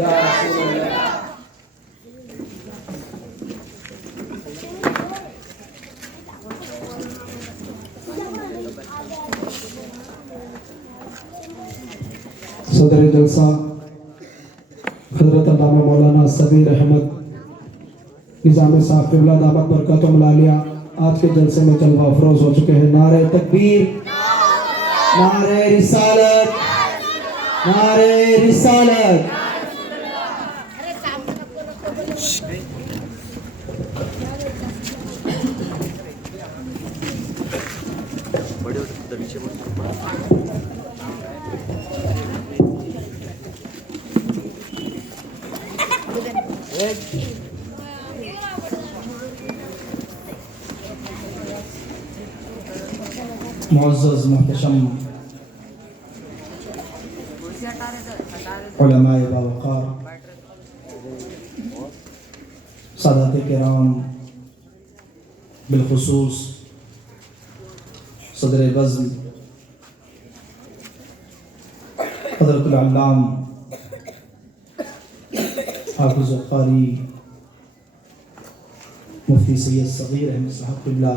یا رسول اللہ۔ صدر جلسہ حضرت علامہ مولانا سبیر احمد نظام صاحب قبلہ دامت برکاتہم العالیہ آج کے جلسے میں جلوہ افروز ہو چکے ہیں۔ نعرہ تکبیر، نعرہ رسالت، نعرہ رسالت۔ معزز محتشم علماء باوقار، سادات کرام، بالخصوص صدر بزم حضرت العلام حافظ القاری مفتی سید صغیر احمد صاحب قبلہ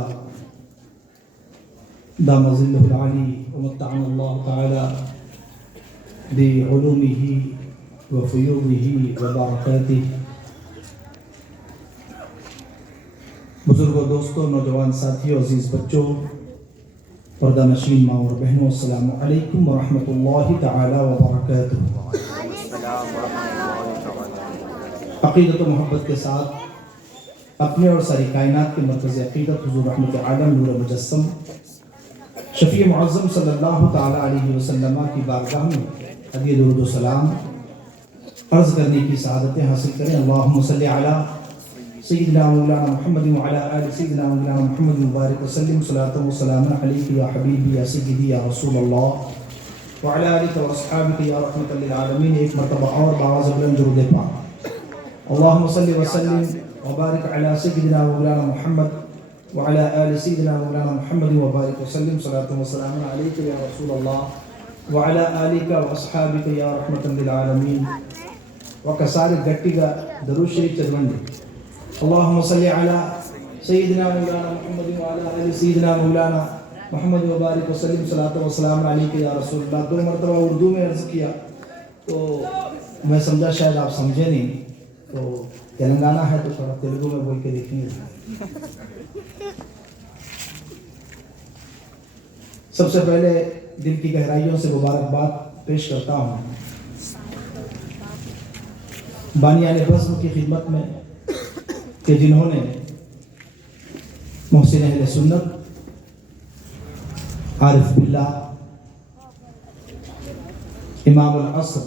دام ظلہ العالی ومتعنا اللہ تعالی بعلومہ وفیوضہ وبرکاتہ۔ بزرگوں، دوستوں، نوجوان ساتھیوں، عزیز بچوں، پردہ نشین ماں اور بہنوں، السلام علیکم ورحمۃ اللہ تعالی وبرکاتہ۔ عقیدت و محبت کے ساتھ اپنے اور ساری کائنات کے مرکز عقیدت حضور رحمت عالم نور مجسم شفیع معظم صلی اللہ تعالی علیہ وسلم کی بارگاہ میں ہدیہ درود و سلام عرض کرنے کی سعادتیں حاصل کریں۔ اللہم صلی علی سیدنا مولانا محمد وعلی آل سیدنا مولانا محمد مبارک وسلم صلاۃ و سلام علیک یا حبیبی یا سیدی یا رسول اللہ وعلی آلک و اصحابک یا رحمت للعالمین۔ ایک مرتبہ اور باواز بلند درود پاک۔ اللہم صلی وسلم وبارک علی سیدنا مولانا محمد وعلى آل سيدنا مولانا محمد وبارك وسلم صلاة وسلام عليك يا رسول الله وعلى آلك وأصحابك يا رحمة للعالمين۔ وكسار گٹیگا درود شریف چدوندے۔ اللهم صل على سيدنا مولانا محمد وعلى آل سيدنا مولانا محمد وبارك وسلم صلاة وسلام عليك يا رسول اللہ۔ دو مرتبہ اردو میں عرض کیا تو میں سمجھا شاید آپ سمجھے نہیں، تو تلنگانہ ہے تو تھوڑا تیلگو میں بول کے دیکھیں گے۔ سب سے پہلے دل کی گہرائیوں سے مبارکباد پیش کرتا ہوں بانیان بزم کی خدمت میں کہ جنہوں نے محسن اہل سنت، عارف باللہ، امام العصر،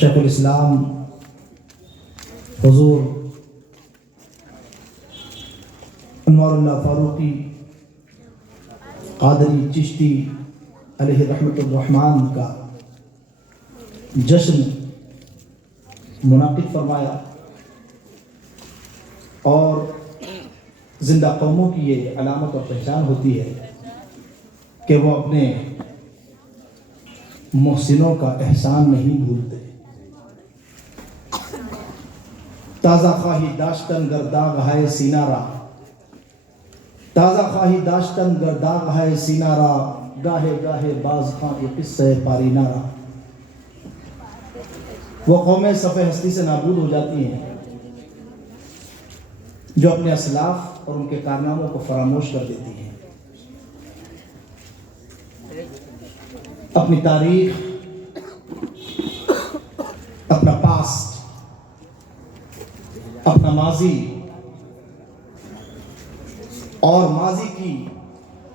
شیخ الاسلام حضور انوار اللہ فاروقی قادری چشتی علیہ رحمت الرحمن کا جشن منعقد فرمایا، اور زندہ قوموں کی یہ علامت اور پہچان ہوتی ہے کہ وہ اپنے محسنوں کا احسان نہیں بھولتے۔ تازہ خواہی داشتن گرداغ ہے سینہ را، تازہ خواہی داشتن گرداغ ہے سینہ را، گاہے گاہے باز خواہ یہ قصہ پارینہ را۔ وہ قومیں صفحہ ہستی سے نابود ہو جاتی ہیں جو اپنے اسلاف اور ان کے کارناموں کو فراموش کر دیتی ہیں۔ اپنی تاریخ، اپنا پاسٹ، اپنا ماضی اور ماضی کی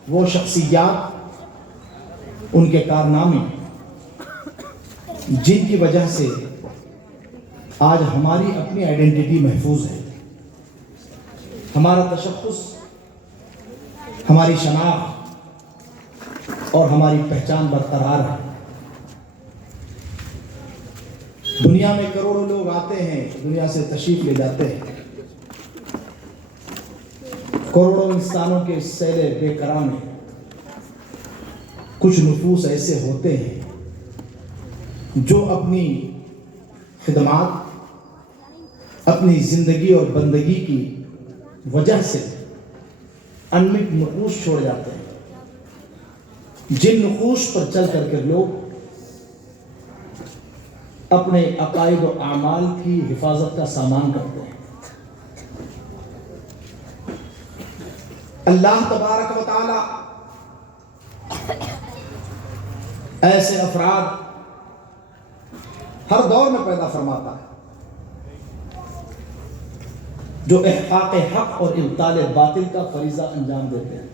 وہ شخصیات، ان کے کارنامے جن کی وجہ سے آج ہماری اپنی آئیڈینٹی محفوظ ہے، ہمارا تشخص، ہماری شناخت اور ہماری پہچان برقرار ہے۔ دنیا میں کروڑوں لوگ آتے ہیں، دنیا سے تشریف لے جاتے ہیں، کروڑوں انسانوں کے سیلے بے قرار میں کچھ نفوس ایسے ہوتے ہیں جو اپنی خدمات اپنی زندگی اور بندگی کی وجہ سے انمٹ نقوش چھوڑ جاتے ہیں، جن نقوش پر چل کر کے لوگ اپنے عقائد و اعمال کی حفاظت کا سامان کرتے ہیں۔ اللہ تبارک و تعالی ایسے افراد ہر دور میں پیدا فرماتا ہے جو احقاق حق اور ابطال باطل کا فریضہ انجام دیتے ہیں۔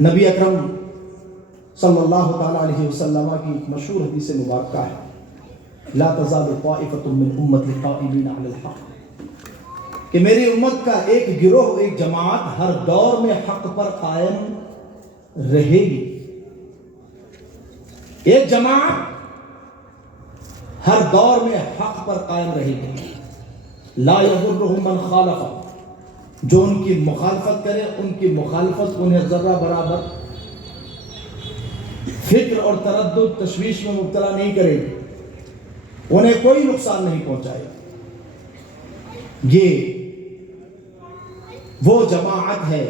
نبی اکرم صلی اللہ تعالی علیہ وسلم کی ایک مشہور حدیث مبارکہ ہے، لا تزال طائفۃ من امتی قائمین علی الحق، کہ میری امت کا ایک گروہ، ایک جماعت ہر دور میں حق پر قائم رہے گی۔ ایک جماعت ہر دور میں حق پر قائم رہے گی، لا یضرهم من خالف، جو ان کی مخالفت کرے ان کی مخالفت انہیں ذرہ برابر فکر اور تردد تشویش میں مبتلا نہیں کرے گی، انہیں کوئی نقصان نہیں پہنچائے گا۔ یہ وہ جماعت ہے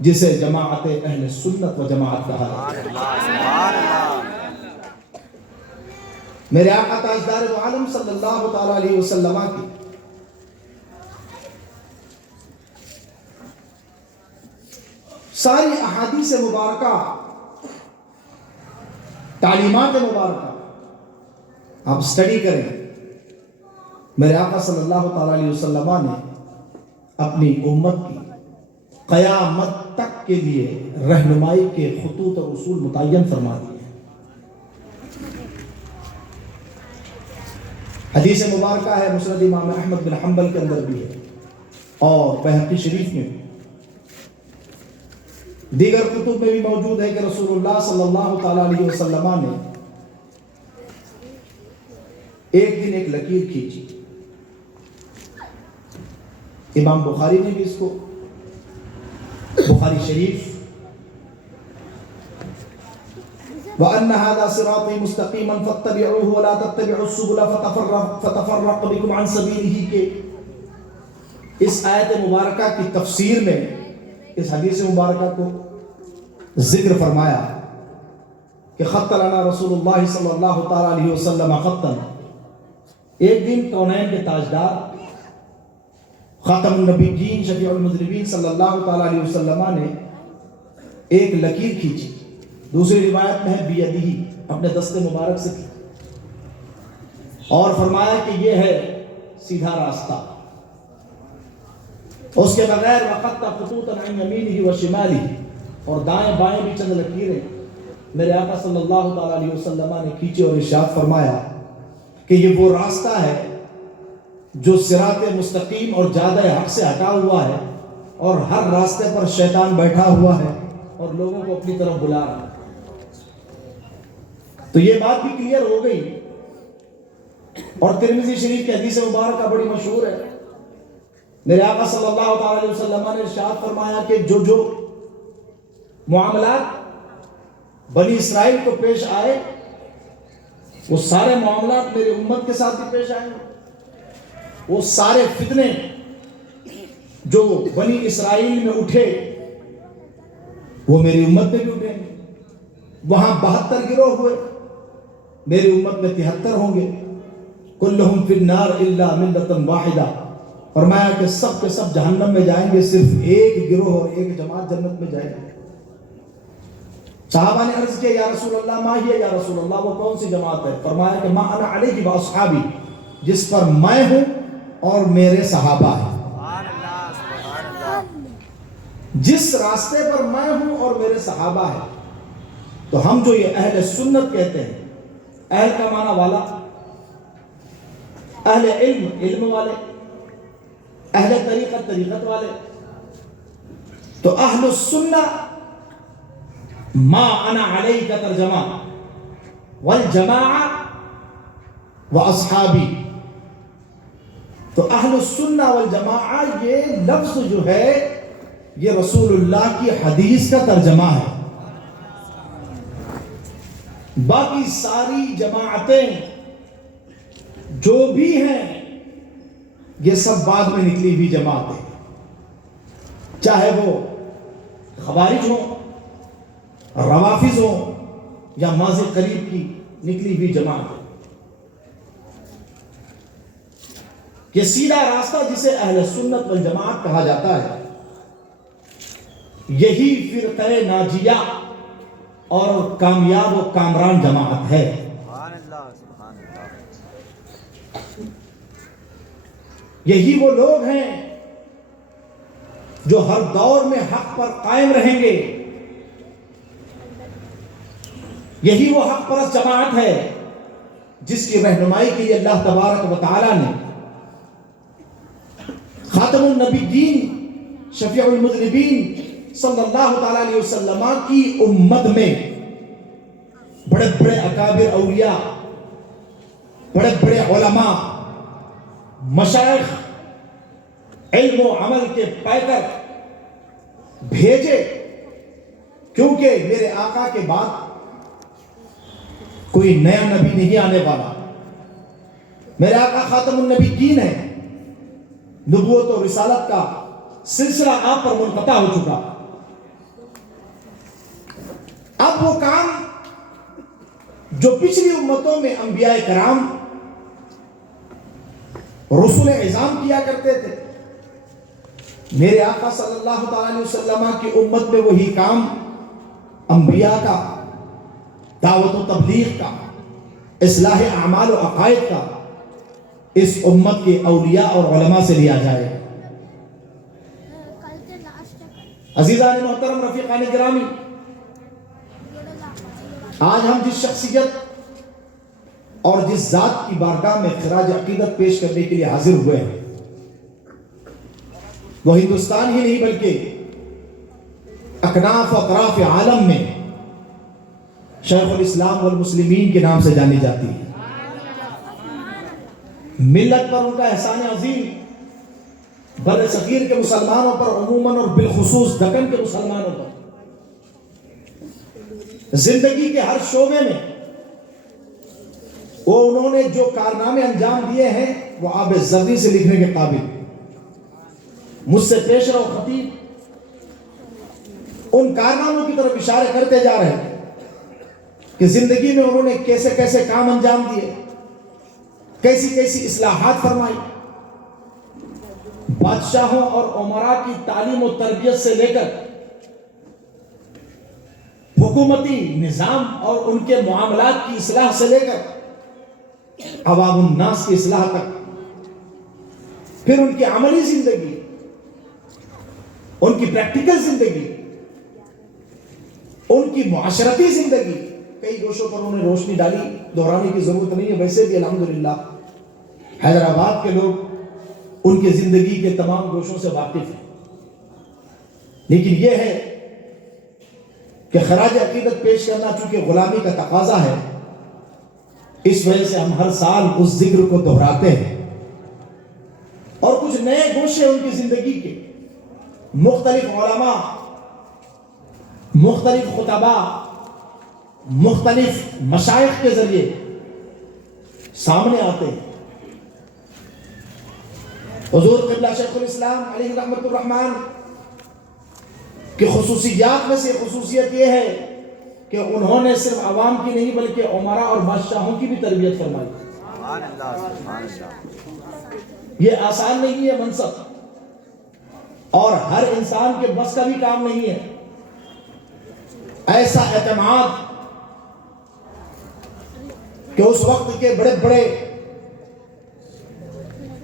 جسے جماعت اہل سنت و جماعت کہا ہے۔ میرے آقا تاجدار دو عالم صلی اللہ تعالی علیہ وسلم کی ساری احادیث مبارکہ، تعلیمات مبارکہ آپ سٹڈی کریں۔ میرے آقا صلی اللہ تعالی علیہ وسلم نے اپنی امت کی قیامت تک کے لیے رہنمائی کے خطوط اور اصول متعین فرما دیے ہیں۔ حدیث مبارکہ ہے، مسند امام احمد بن حنبل کے اندر بھی ہے اور بہقی شریف میں بھی، دیگر کتب میں بھی موجود ہے کہ رسول اللہ صلی اللہ تعالی علیہ وسلم نے ایک دن ایک لکیر کھینچی۔ امام بخاری نے بھی اس کو، بخاری شریف، وَأَنَّ هَذَا صِرَاطِي مُسْتَقِيمًا فَاتَّبِعُوهُ وَلَا تَتَّبِعُوا السُّبُلَ فَتَفَرَّقَ بِكُمْ عَنْ سَبِيلِهِ کے اس آیت مبارکہ کی تفسیر میں اس حدیث مبارکہ کو ذکر فرمایا کہ خط لنا رسول اللہ صلی اللہ تعالی علیہ وسلم خطا۔ ایک دن کونین کے تاجدار خاتم النبیین شفیع المذنبین صلی اللہ تعالی علیہ وسلم نے ایک لکیر کھینچی، دوسری روایت میں ہے بیدہی، اپنے دست مبارک سے کی، اور فرمایا کہ یہ ہے سیدھا راستہ۔ اس کے بغیر وقت خطوطا عن یمینہ و شمالہ، اور دائیں بائیں بھی چند لکیریں میرے آقا صلی اللہ تعالی علیہ وسلم نے کھینچی اور ارشاد فرمایا کہ یہ وہ راستہ ہے جو صراط مستقیم اور جادہ حق سے ہٹا ہوا ہے، اور ہر راستے پر شیطان بیٹھا ہوا ہے اور لوگوں کو اپنی طرف بلا رہا ہے۔ تو یہ بات بھی کلیئر ہو گئی۔ اور ترمذی شریف کی حدیث مبارکہ بڑی مشہور ہے، میرے آقا صلی اللہ تعالی علیہ وسلم نے ارشاد فرمایا کہ جو معاملات بنی اسرائیل کو پیش آئے وہ سارے معاملات میری امت کے ساتھ بھی پیش آئیں گے۔ وہ سارے فتنے جو بنی اسرائیل میں اٹھے وہ میری امت میں بھی اٹھیں گے۔ وہاں 72 گروہ ہوئے، میری امت میں 73 ہوں گے۔ کلہم فی النار الا ملۃ واحدہ، فرمایا کہ سب کے سب جہنم میں جائیں گے، صرف ایک گروہ اور ایک جماعت جنت میں جائے گی۔ صحابہ نے عرض کیا یا رسول اللہ ما ہی یا رسول اللہ، وہ کون سی جماعت ہے؟ فرمایا کہ ما انا علیہ واصحابی، جس پر میں ہوں اور میرے صحابہ ہیں۔ جس راستے پر میں ہوں اور میرے صحابہ ہیں۔ تو ہم جو یہ اہل سنت کہتے ہیں، اہل کا معنی والا، اہل علم علم والے، اہل طریقت طریقت والے، تو اہل السنہ ما انا علیہ کا ترجمہ، والجماعہ واصحابی۔ تو اہل السنہ والجماعہ یہ لفظ جو ہے یہ رسول اللہ کی حدیث کا ترجمہ ہے۔ باقی ساری جماعتیں جو بھی ہیں یہ سب بعد میں نکلی ہوئی جماعتیں، چاہے وہ خوارج ہوں، روافض ہوں، یا ماضی قریب کی نکلی ہوئی جماعت۔ یہ سیدھا راستہ جسے اہل سنت والجماعت کہا جاتا ہے، یہی فرقہ ناجیہ اور کامیاب و کامران جماعت ہے۔ یہی وہ لوگ ہیں جو ہر دور میں حق پر قائم رہیں گے۔ یہی وہ حق پرست جماعت ہے جس کی رہنمائی کے لیے اللہ تبارک و تعالی نے خاتم النبیین شفیع المذنبین صلی اللہ تعالی علیہ وسلم کی امت میں بڑے بڑے اکابر اولیاء، بڑے بڑے علماء، مشائخ، علم و عمل کے پیکر بھیجے، کیونکہ میرے آقا کے بعد کوئی نیا نبی نہیں آنے والا۔ میرے آقا خاتم النبیین ہے، نبوت و رسالت کا سلسلہ آپ پر منقطع ہو چکا۔ اب وہ کام جو پچھلی امتوں میں انبیاء کرام، رسول اعظام کیا کرتے تھے، میرے آقا صلی اللہ تعالی علیہ وسلم کی امت میں وہی کام انبیاء کا، دعوت و تبلیغ کا، اصلاح اعمال و عقائد کا اس امت کے اولیاء اور علماء سے لیا جائے۔ عزیزان محترم، رفیقان گرامی، آج ہم جس شخصیت اور جس ذات کی بارگاہ میں خراج عقیدت پیش کرنے کے لیے حاضر ہوئے ہیں، وہ ہندوستان ہی نہیں بلکہ اکناف و اطراف عالم میں شیخ الاسلام والمسلمین کے نام سے جانی جاتی ہے۔ ملت پر ان کا احسان عظیم بر صغیر کے مسلمانوں پر عموماً اور بالخصوص دکن کے مسلمانوں پر زندگی کے ہر شعبے میں وہ انہوں نے جو کارنامے انجام دیے ہیں وہ آب زردی سے لکھنے کے قابل۔ مجھ سے پیش رو خطیب ان کارناموں کی طرف اشارے کرتے جا رہے ہیں کہ زندگی میں انہوں نے کیسے کیسے کام انجام دیے، کیسی کیسی اصلاحات فرمائی، بادشاہوں اور امراء کی تعلیم و تربیت سے لے کر حکومتی نظام اور ان کے معاملات کی اصلاح سے لے کر عوام الناس کی اصلاح تک، پھر ان کی عملی زندگی، ان کی پریکٹیکل زندگی، ان کی معاشرتی زندگی، کئی گوشوں پر انہوں نے روشنی ڈالی، دہرانے کی ضرورت نہیں ہے۔ ویسے بھی الحمدللہ حیدرآباد کے لوگ ان کی زندگی کے تمام گوشوں سے واقف ہیں، لیکن یہ ہے کہ خراج عقیدت پیش کرنا چونکہ غلامی کا تقاضا ہے، اس وجہ سے ہم ہر سال اس ذکر کو دہراتے ہیں، اور کچھ نئے گوشے ان کی زندگی کے مختلف علماء، مختلف خطباء، مختلف مشائخ کے ذریعے سامنے آتے ہیں۔ حضور قبلہ شیخ الاسلام علیہ رحمۃ الرحمن کی خصوصیات میں سے خصوصیت یہ ہے کہ انہوں نے صرف عوام کی نہیں بلکہ امراء اور بادشاہوں کی بھی تربیت فرمائی۔ یہ آسان نہیں ہے منصب، اور ہر انسان کے بس کا بھی کام نہیں ہے۔ ایسا اعتماد کہ اس وقت کے بڑے بڑے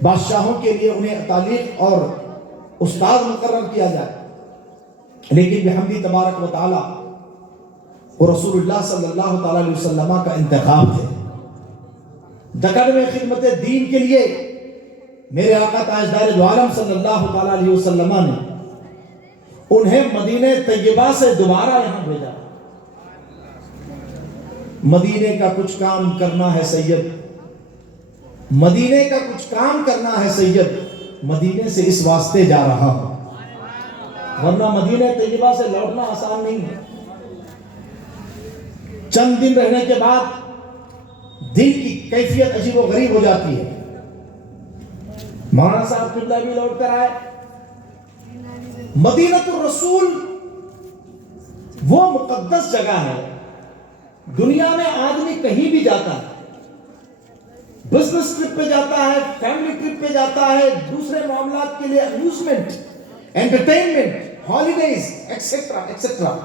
بادشاہوں کے لیے انہیں تعلیق اور استاد مقرر کیا جائے، لیکن بحمدی تبارک و تعالی وہ رسول اللہ صلی اللہ تعالی علیہ وسلم کا انتخاب تھے۔ دکن میں خدمت دین کے لیے میرے آقا تاجدار دو عالم صلی اللہ تعالی علیہ وسلم نے انہیں مدینہ طیبہ سے دوبارہ یہاں بھیجا۔ مدینے کا کچھ کام کرنا ہے سید، مدینے کا کچھ کام کرنا ہے سید، مدینے سے اس واسطے جا رہا ہوں، ورنہ مدینہ طیبہ سے لوٹنا آسان نہیں ہے۔ چند دن رہنے کے بعد دل کی کیفیت عجیب و غریب ہو جاتی ہے. مولانا صاحب قبلہ بھی لوٹ کر آئے. مدینۃ الرسول وہ مقدس جگہ ہے. دنیا میں آدمی کہیں بھی جاتا ہے, بزنس ٹرپ پہ جاتا ہے, فیملی ٹرپ پہ جاتا ہے, دوسرے معاملات کے لیے amusement, entertainment, holidays etcetera etcetera,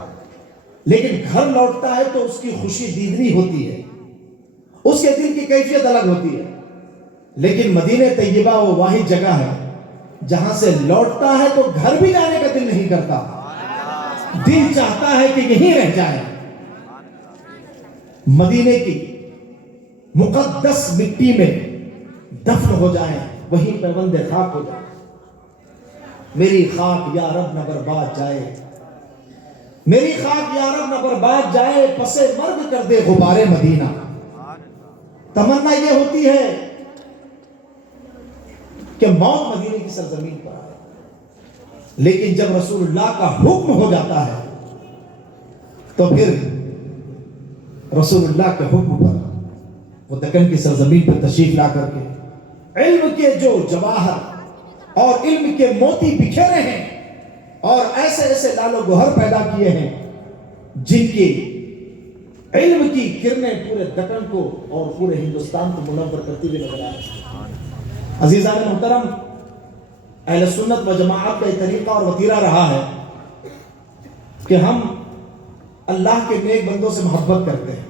لیکن گھر لوٹتا ہے تو اس کی خوشی دیدنی ہوتی ہے, اس کے دل کی کیفیت الگ ہوتی ہے. لیکن مدینہ طیبہ وہ واحد جگہ ہے جہاں سے لوٹتا ہے تو گھر بھی جانے کا دل نہیں کرتا, دل چاہتا ہے کہ یہیں رہ جائے. مدینے کی مقدس مٹی میں دفن ہو جائیں, وہیں پہ بندے خاک ہو جائیں. میری خاک یا رب نہ برباد جائے, میری خاک یا رب نہ برباد جائے, پسے مرگ کر دے غبارے مدینہ. تمنا یہ ہوتی ہے کہ موت مدینے کی سرزمین پر آئے, لیکن جب رسول اللہ کا حکم ہو جاتا ہے تو پھر رسول اللہ کے حکم پر وہ دکن کی سرزمین پر تشریف لا کر کے علم کے جو جواہر اور علم کے موتی بکھیرے ہیں اور ایسے ایسے لال و گوہر پیدا کیے ہیں جن کی علم کی کرنیں پورے دکن کو اور پورے ہندوستان کو منور کرتی ہوئی نظر آئے. عزیزان محترم, اہل سنت و جماعت کا یہ طریقہ اور وتیرہ رہا ہے کہ ہم اللہ کے نیک بندوں سے محبت کرتے ہیں.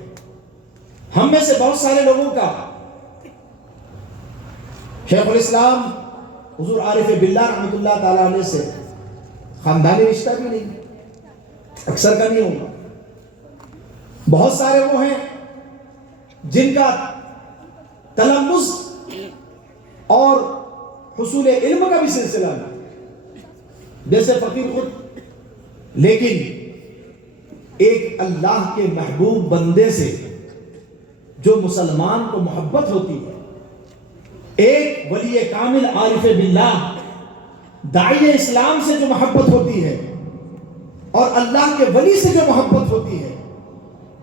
ہم میں سے بہت سارے لوگوں کا شیخ الاسلام حضور عارف باللہ رحمۃ اللہ تعالی علیہ سے خاندانی رشتہ بھی نہیں, اکثر کا نہیں ہوگا. بہت سارے وہ ہیں جن کا تلمذ اور حصول علم کا بھی سلسلہ ہے, جیسے فقیر خود, لیکن ایک اللہ کے محبوب بندے سے جو مسلمان کو محبت ہوتی ہے, ایک ولی کامل عارف باللہ داعی اسلام سے جو محبت ہوتی ہے اور اللہ کے ولی سے جو محبت ہوتی ہے,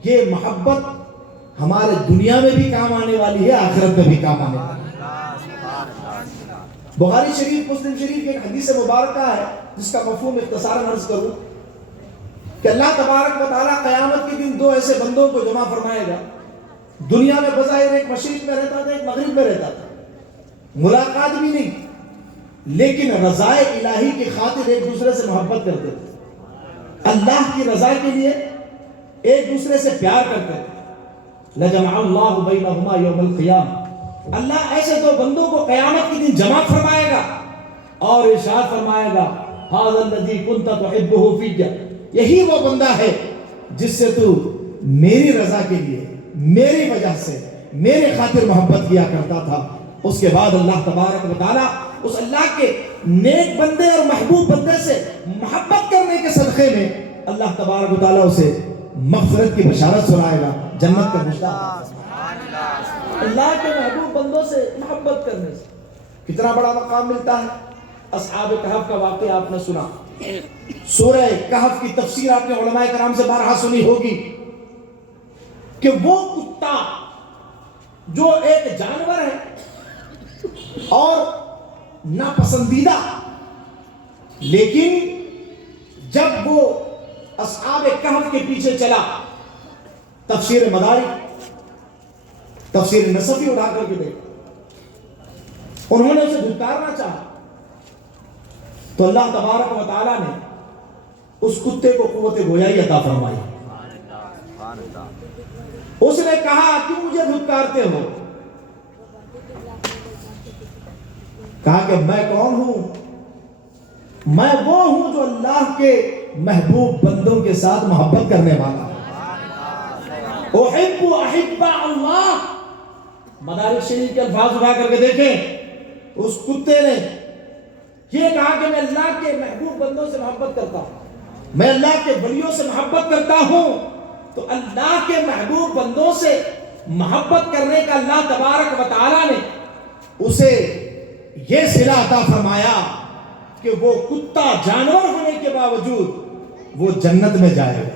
یہ محبت ہمارے دنیا میں بھی کام آنے والی ہے, آخرت میں بھی کام آنے والی ہے. بخاری شریف, مسلم شریف کی ایک حدیث مبارکہ ہے جس کا مفہوم اختصاراً عرض کروں کہ اللہ تبارک و تعالیٰ قیامت کے دن دو ایسے بندوں کو جمع فرمائے گا. دنیا میں بظاہر ایک مشرق میں رہتا تھا, ایک مغرب میں رہتا تھا, ملاقات بھی نہیں, لیکن رضائے الہی کی خاطر ایک دوسرے سے محبت کرتے تھے, اللہ کی رضا کے لیے ایک دوسرے سے پیار کرتے تھے. لَجَمَعَ اللَّهُ بَيْنَهُمَا يَوْمَ الْقِيَامَةِ, اللہ ایسے دو بندوں کو قیامت کے دن جمع فرمائے گا اور ارشاد فرمائے گا هَذَا الَّذِي كُنْتَ تُحِبُّهُ فِيَّ, یہی وہ بندہ ہے جس سے تو میری رضا کے لیے, میری وجہ سے, میرے خاطر محبت کیا کرتا تھا. اس کے بعد اللہ تبارک و تعالیٰ اس اللہ کے نیک بندے اور محبوب بندے سے محبت کرنے کے صدقے میں اللہ تبارک و تعالیٰ اسے مغفرت کی بشارت سنائے گا, جنت کا مشتاق. اللہ کے محبوب بندوں سے محبت کرنے سے کتنا بڑا مقام ملتا ہے. اصحاب کہف کا واقعہ آپ نے سنا, سورہ کہف کی تفسیر آپ نے علماء کرام سے بارہا سنی ہوگی کہ وہ کتا جو ایک جانور ہے اور ناپسندیدہ, لیکن جب وہ اصحاب کہف کے پیچھے چلا, تفسیر مدارک, تفسیر نصفی اٹھا کر کے دیکھا, انہوں نے اسے دھتکارنا چاہا تو اللہ تبارک و تعالیٰ نے اس کتے کو قوت گویائی عطا فرمائی. اس نے کہا کیوں مجھے دھتکارتے ہو؟ کہا کہ میں کون ہوں؟ میں وہ ہوں جو اللہ کے محبوب بندوں کے ساتھ محبت کرنے والا ہوں. احب احبا اللہ, مدارک شریف کے الفاظ اٹھا کر کے دیکھیں, اس کتے نے یہ کہا کہ میں اللہ کے محبوب بندوں سے محبت کرتا ہوں, میں اللہ کے ولیوں سے محبت کرتا ہوں. تو اللہ کے محبوب بندوں سے محبت کرنے کا اللہ تبارک و تعالیٰ نے اسے یہ صلہ عطا فرمایا کہ وہ کتا جانور ہونے کے باوجود وہ جنت میں جائے گا.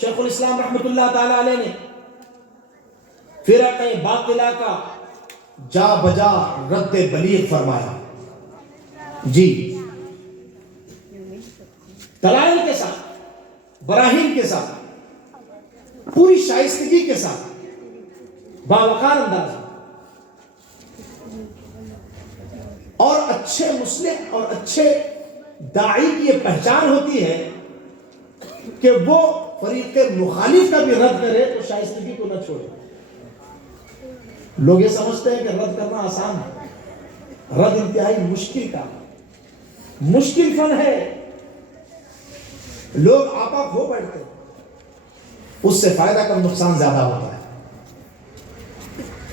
شیخ الاسلام رحمۃ اللہ تعالی علیہ نے فرقہ باطلہ کا جا بجا رد بلیغ فرمایا. جی دلائل کے ساتھ، براہین کے ساتھ، پوری شائستگی کے ساتھ، باوقار انداز اور اچھے مسلم اور اچھے داعی کی یہ پہچان ہوتی ہے کہ وہ فریق مخالف کا بھی رد کرے تو شائستگی کو نہ چھوڑے. لوگ یہ سمجھتے ہیں کہ رد کرنا آسان ہے، رد انتہائی مشکل کام ہے، مشکل فن ہے. لوگ آپا کھو بیٹھتے ہیں، اس سے فائدہ کم نقصان زیادہ ہوتا ہے.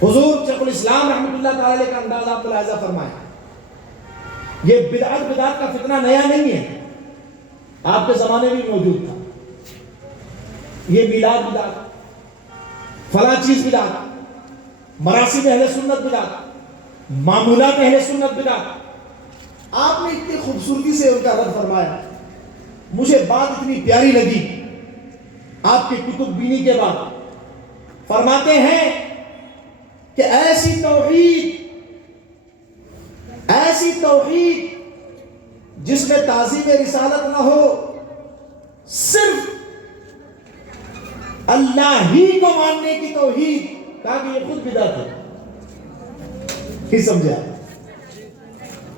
حضور شیخ الاسلام رحمۃ اللہ تعالی علیہ کا انداز آپ ملاحظہ فرمائیں. یہ بدعت کا فتنہ نیا نہیں ہے، آپ کے زمانے میں موجود تھا. یہ میلاد بدعت، فلاں چیز بدعت، مراسم اہل سنت بدعت، معمولات اہل سنت بدعت. آپ نے اتنی خوبصورتی سے ان کا رد فرمایا. مجھے بات اتنی پیاری لگی آپ کے کتب بینی کے بعد. فرماتے ہیں کہ ایسی توحید جس میں تعظیم رسالت نہ ہو، صرف اللہ ہی کو ماننے کی توحید، کہا کہ یہ خود بدعت ہے. کس سمجھا؟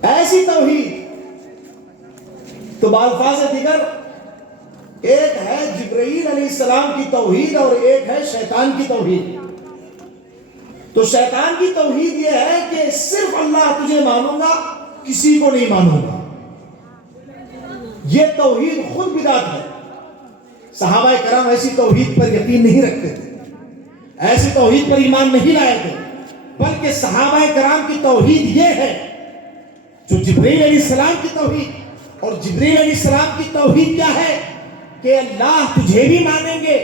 ایسی توحید تو بالفاظ دیگر ایک ہے جبرائیل علیہ السلام کی توحید اور ایک ہے شیطان کی توحید. تو شیطان کی توحید یہ ہے کہ صرف اللہ تجھے مانوں گا، کسی کو نہیں مانوں گا. یہ توحید خود بدعت ہے. صحابہ کرام ایسی توحید پر یقین نہیں رکھتے تھے، ایسی توحید پر ایمان نہیں لائے تھے، بلکہ صحابہ کرام کی توحید یہ ہے جو جبرائیل علیہ السلام کی توحید. اور جبرائیل علیہ السلام کی توحید کیا ہے کہ اللہ تجھے بھی مانیں گے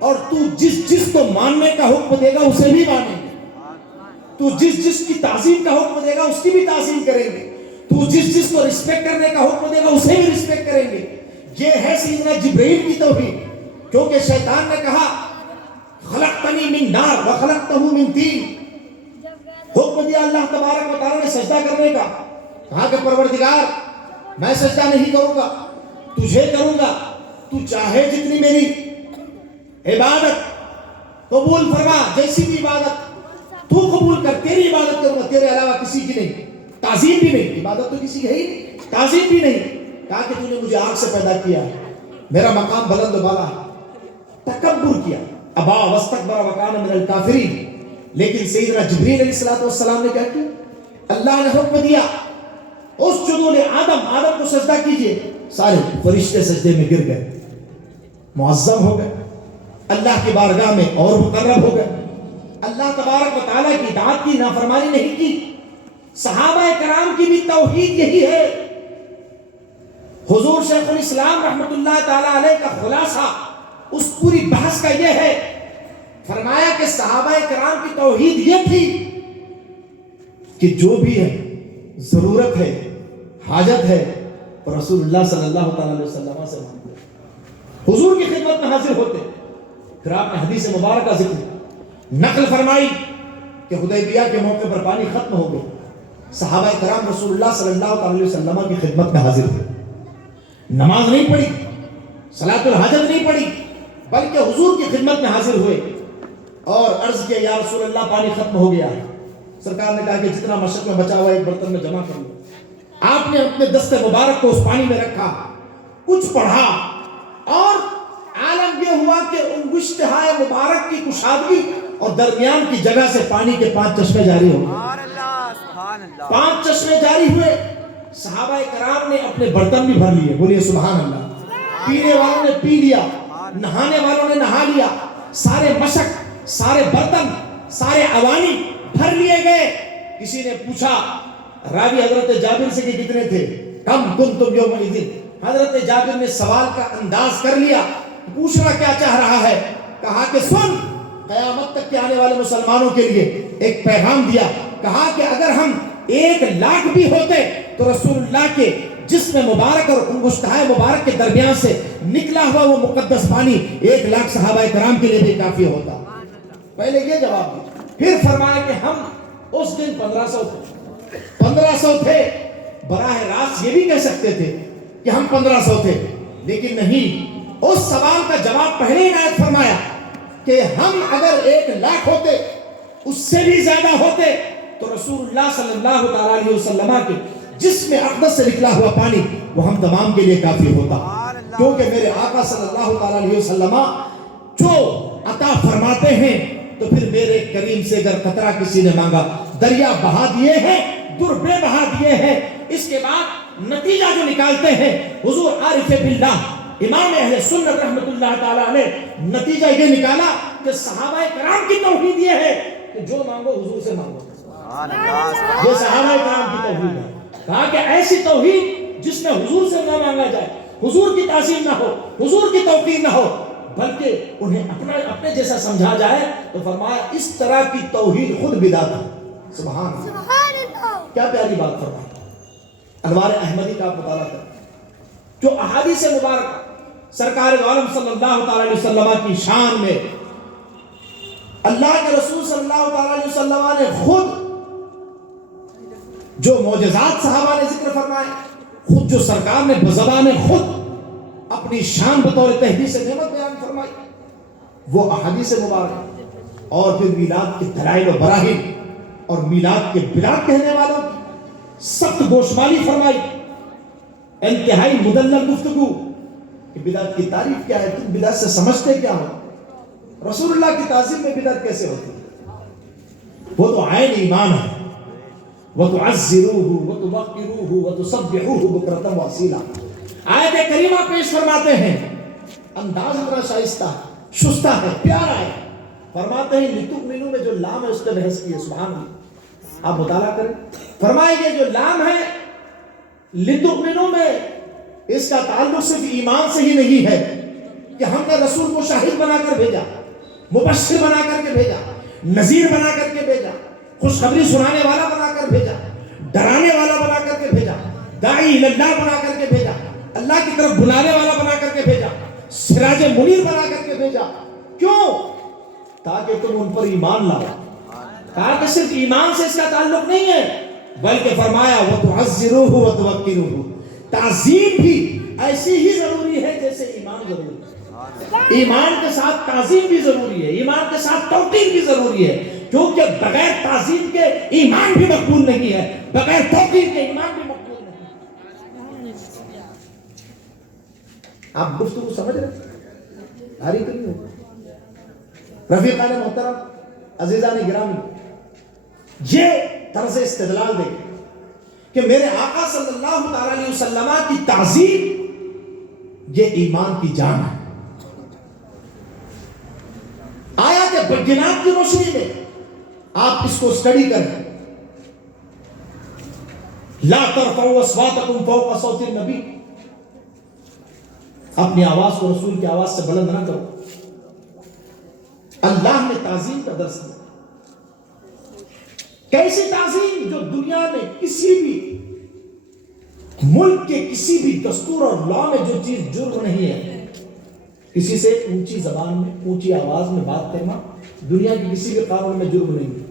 اور تو جس کو ماننے کا حکم دے گا اسے بھی مانیں گے. تو جس کی تعظیم کا حکم دے گا اس کی بھی تعظیم کریں گے. تو جس کو رسپیکٹ کرنے کا حکم دے گا اسے بھی رسپیکٹ کریں گے. یہ ہے سیدنا جبرائیل کی توحید. کیونکہ شیطان نے کہا خلقتنی من نار وخلقتہ من طین، حکم دیا اللہ تبارک و تعالی نے سجدہ کرنے کا. کہا کہ پروردگار میں سجدہ نہیں کروں گا، تجھے کروں گا. تو چاہے جتنی میری عبادت قبول فرما، جیسی بھی عبادت تو قبول کر، تیری عبادت کروں گا، تیرے علاوہ کسی کی نہیں. تعظیم بھی نہیں، عبادت تو کسی کی ہے ہی نہیں، تعظیم بھی نہیں. کہا کہ تو نے مجھے آگ سے پیدا کیا ہے، میرا مقام بلند و بالا ہے. تکبر کیا، ابا واستکبر وکان من الکافرین. لیکن سیدنا جبرائیل علیہ السلام نے کیا کیا؟ اللہ نے حکم دیا اسجدوا لآدم کو سجدہ کیجئے. سارے فرشتے سجدے میں گر گئے، معظم ہو گئے، اللہ کی بارگاہ میں اور مقرب ہو گئے. اللہ تبارک و تعالیٰ کی اطاعت کی، نافرمانی نہیں کی. صحابہ کرام کی بھی توحید یہی ہے. حضور شیخ الاسلام رحمۃ اللہ تعالی علیہ کا خلاصہ اس پوری بحث کا یہ ہے، فرمایا کہ صحابہ کرام کی توحید یہ تھی کہ جو بھی ہے ضرورت ہے، حاجت ہے، تو رسول اللہ صلی اللہ علیہ وسلم سے مانگتے، حضور کی خدمت میں حاضر ہوتے. پھر آپ نے حدیث مبارکہ ذکر نقل فرمائی کہ حدیبیہ کے موقع پر پانی ختم ہو گیا. صحابہ کرام رسول اللہ صلی اللہ علیہ وسلم کی خدمت میں حاضر تھے. نماز نہیں پڑھی، صلاۃ الحاجت نہیں پڑھی، بلکہ حضور کی خدمت میں حاضر ہوئے اور عرض کیا یا رسول اللہ پانی ختم ہو گیا. سرکار نے کہا کہ جتنا مشق میں بچا ہوا ایک برتن میں جمع کر لو. آپ نے اپنے دست مبارک کو اس پانی میں رکھا، کچھ پڑھا اور عالم یہ ہوا کہ انگشتہائے مبارک کی کشادگی اور درمیان کی جگہ سے پانی کے 5 چشمے جاری ہو گئے. 5 چشمے جاری ہوئے. صحابہ کرام نے اپنے برتن بھی بھر لیے، بولیے سبحان اللہ. پینے والوں نے پی لیا، نہانے والوں نے نہا لیا. سارے مشق، سارے برتن، سارے اوانی بھر لیے گئے. کسی نے پوچھا راوی حضرت جابر سے کہ کتنے تھے؟ کم کنتم یومئذ. حضرت جابر نے سوال کا انداز کر لیا، پوچھنا کیا چاہ رہا ہے. کہا کہ سن، قیامت تک کے آنے والے مسلمانوں کے لیے ایک پیغام دیا. کہا کہ اگر ہم 1 لاکھ بھی ہوتے تو رسول اللہ کے جس میں مبارک اور انگشتائے مبارک کے درمیان سے نکلا ہوا وہ مقدس پانی 1,00,000 صحابہ کرام کے لیے بھی کافی ہوتا. پہلے یہ جواب دیا. پھر فرمایا کہ ہم اس دن 1500 تھے. براہ راست یہ بھی کہہ سکتے تھے کہ ہم 1500 تھے، لیکن نہیں. اس سوال کا جواب پہلے ہی آیت فرمایا کہ ہم اگر 1,00,000 ہوتے، اس سے بھی زیادہ ہوتے، تو رسول اللہ صلی اللہ علیہ وسلم کے جسم اقدس سے نکلا ہوا پانی وہ ہم تمام کے لیے کافی ہوتا. کیونکہ میرے آقا صلی اللہ علیہ وسلم جو عطا فرماتے ہیں تو پھر میرے کریم سے اگر قطرہ کسی نے مانگا، دریا بہا دیے ہیں، در بے بہا دیے ہیں. اس کے بعد نتیجہ جو نکالتے ہیں حضور عارف باللہ امام اہل سنت رحمت اللہ تعالی علیہ، نتیجہ یہ نکالا کہ صحابہ کرام کی توحید یہ ہے کہ جو مانگو حضور سے مانگو. یہ صحابہ کرام کی توحید ہے. کہا کہ ایسی توحید جس میں حضور سے نہ مانگا جائے، حضور کی تعظیم نہ ہو، حضور کی توقیر نہ ہو، بلکہ انہیں اپنے جیسا سمجھا جائے. تو فرمایا اس طرح کی توحید خود بدعت ہے. سبحان اللہ، کیا پیاری بات فرمائی. انوار احمدی کا مطالعہ کریں جو احادیث مبارکہ سرکار عالم صلی اللہ تعالی علیہ وسلم کی شان میں اللہ کے رسول صلی اللہ تعالی علیہ وسلم نے خود جو معجزات صحابہ نے ذکر فرمائے، خود جو سرکار نے بزبان خود اپنی شان بطور تحدیث نعمت بیان فرمائی، وہ احادیث مبارک اور پھر میلاد کے دلائل و براہین اور میلاد کے بدعت کہنے والوں کی سخت گوشمالی فرمائی. انتہائی مدلل گفتگو کہ بدعت کی تعریف کیا ہے، تم بدعت سے سمجھتے کیا ہو، رسول اللہ کی تعظیم میں بدعت کیسے ہوتی ہے. وہ تو عین ایمان ہے. وَتُعَزِّرُوهُ وَتُوَقِّرُوهُ وَتُسَبِّحُوهُ بُكْرَةً وَأَصِيلًا. آیت کریمہ پیش فرماتے ہیں، انداز اتنا شائستہ شستہ ہے، پیارا ہے. فرماتے ہیں لِتُؤْمِنُوا میں جو لام ہے اس نے بحث کی ہے. سبحان اللہ، آپ مطالعہ کریں. فرمائے گے جو لام ہے لِتُؤْمِنُوا میں اس کا تعلق صرف ایمان سے ہی نہیں ہے کہ ہم نے رسول کو شاہد بنا کر بھیجا، مبشر بنا کر کے بھیجا، نذیر بنا کر کے بھیجا، خوشخبری سنانے والا بنا کر بھیجا، ڈرانے والا بنا کر کے بھیجا، داعی اللہ بنا کر کے بھیجا، اللہ کی طرف بلانے والا بنا کر کے بھیجا، سراج منیر بنا کر کے بھیجا. کیوں؟ تاکہ تم ان پر ایمان لاؤ. کہا کہ صرف ایمان سے اس کا تعلق نہیں ہے، بلکہ فرمایا وَتُعَزِّرُوهُ وَتُوَقِّرُوهُ. تعظیم بھی ایسی ہی ضروری ہے جیسے ایمان ضروری ہے. ایمان کے ساتھ تعظیم بھی ضروری ہے، ایمان کے ساتھ توقیر بھی ضروری ہے. کیونکہ بغیر تعظیم کے ایمان بھی مقبول نہیں ہے، بغیر توقیر کے ایمان بھی مقبول نہیں ہے. آپ گفتگو سمجھ رہے ہیں؟ بھاری تو نہیں ہو. رفیقان محترم، عزیزان گرامی، یہ طرز استدلال دیکھیں کہ میرے آقا صلی اللہ تعالی علیہ وسلم کی تعظیم یہ ایمان کی جان ہے. آیات بینات کی روشنی میں آپ اس کو اسٹڈی کریں. لا ترفعوا اصواتکم فوق صوت النبی، اپنی آواز کو رسول کی آواز سے بلند نہ کرو. اللہ نے تعظیم کا درس دیا. کیسی تعظیم جو دنیا میں کسی بھی ملک کے کسی بھی دستور اور لا میں جو چیز جرم نہیں ہے. کسی سے اونچی زبان میں اونچی آواز میں بات کرنا دنیا کی کسی بھی قانون میں جرم نہیں ہے.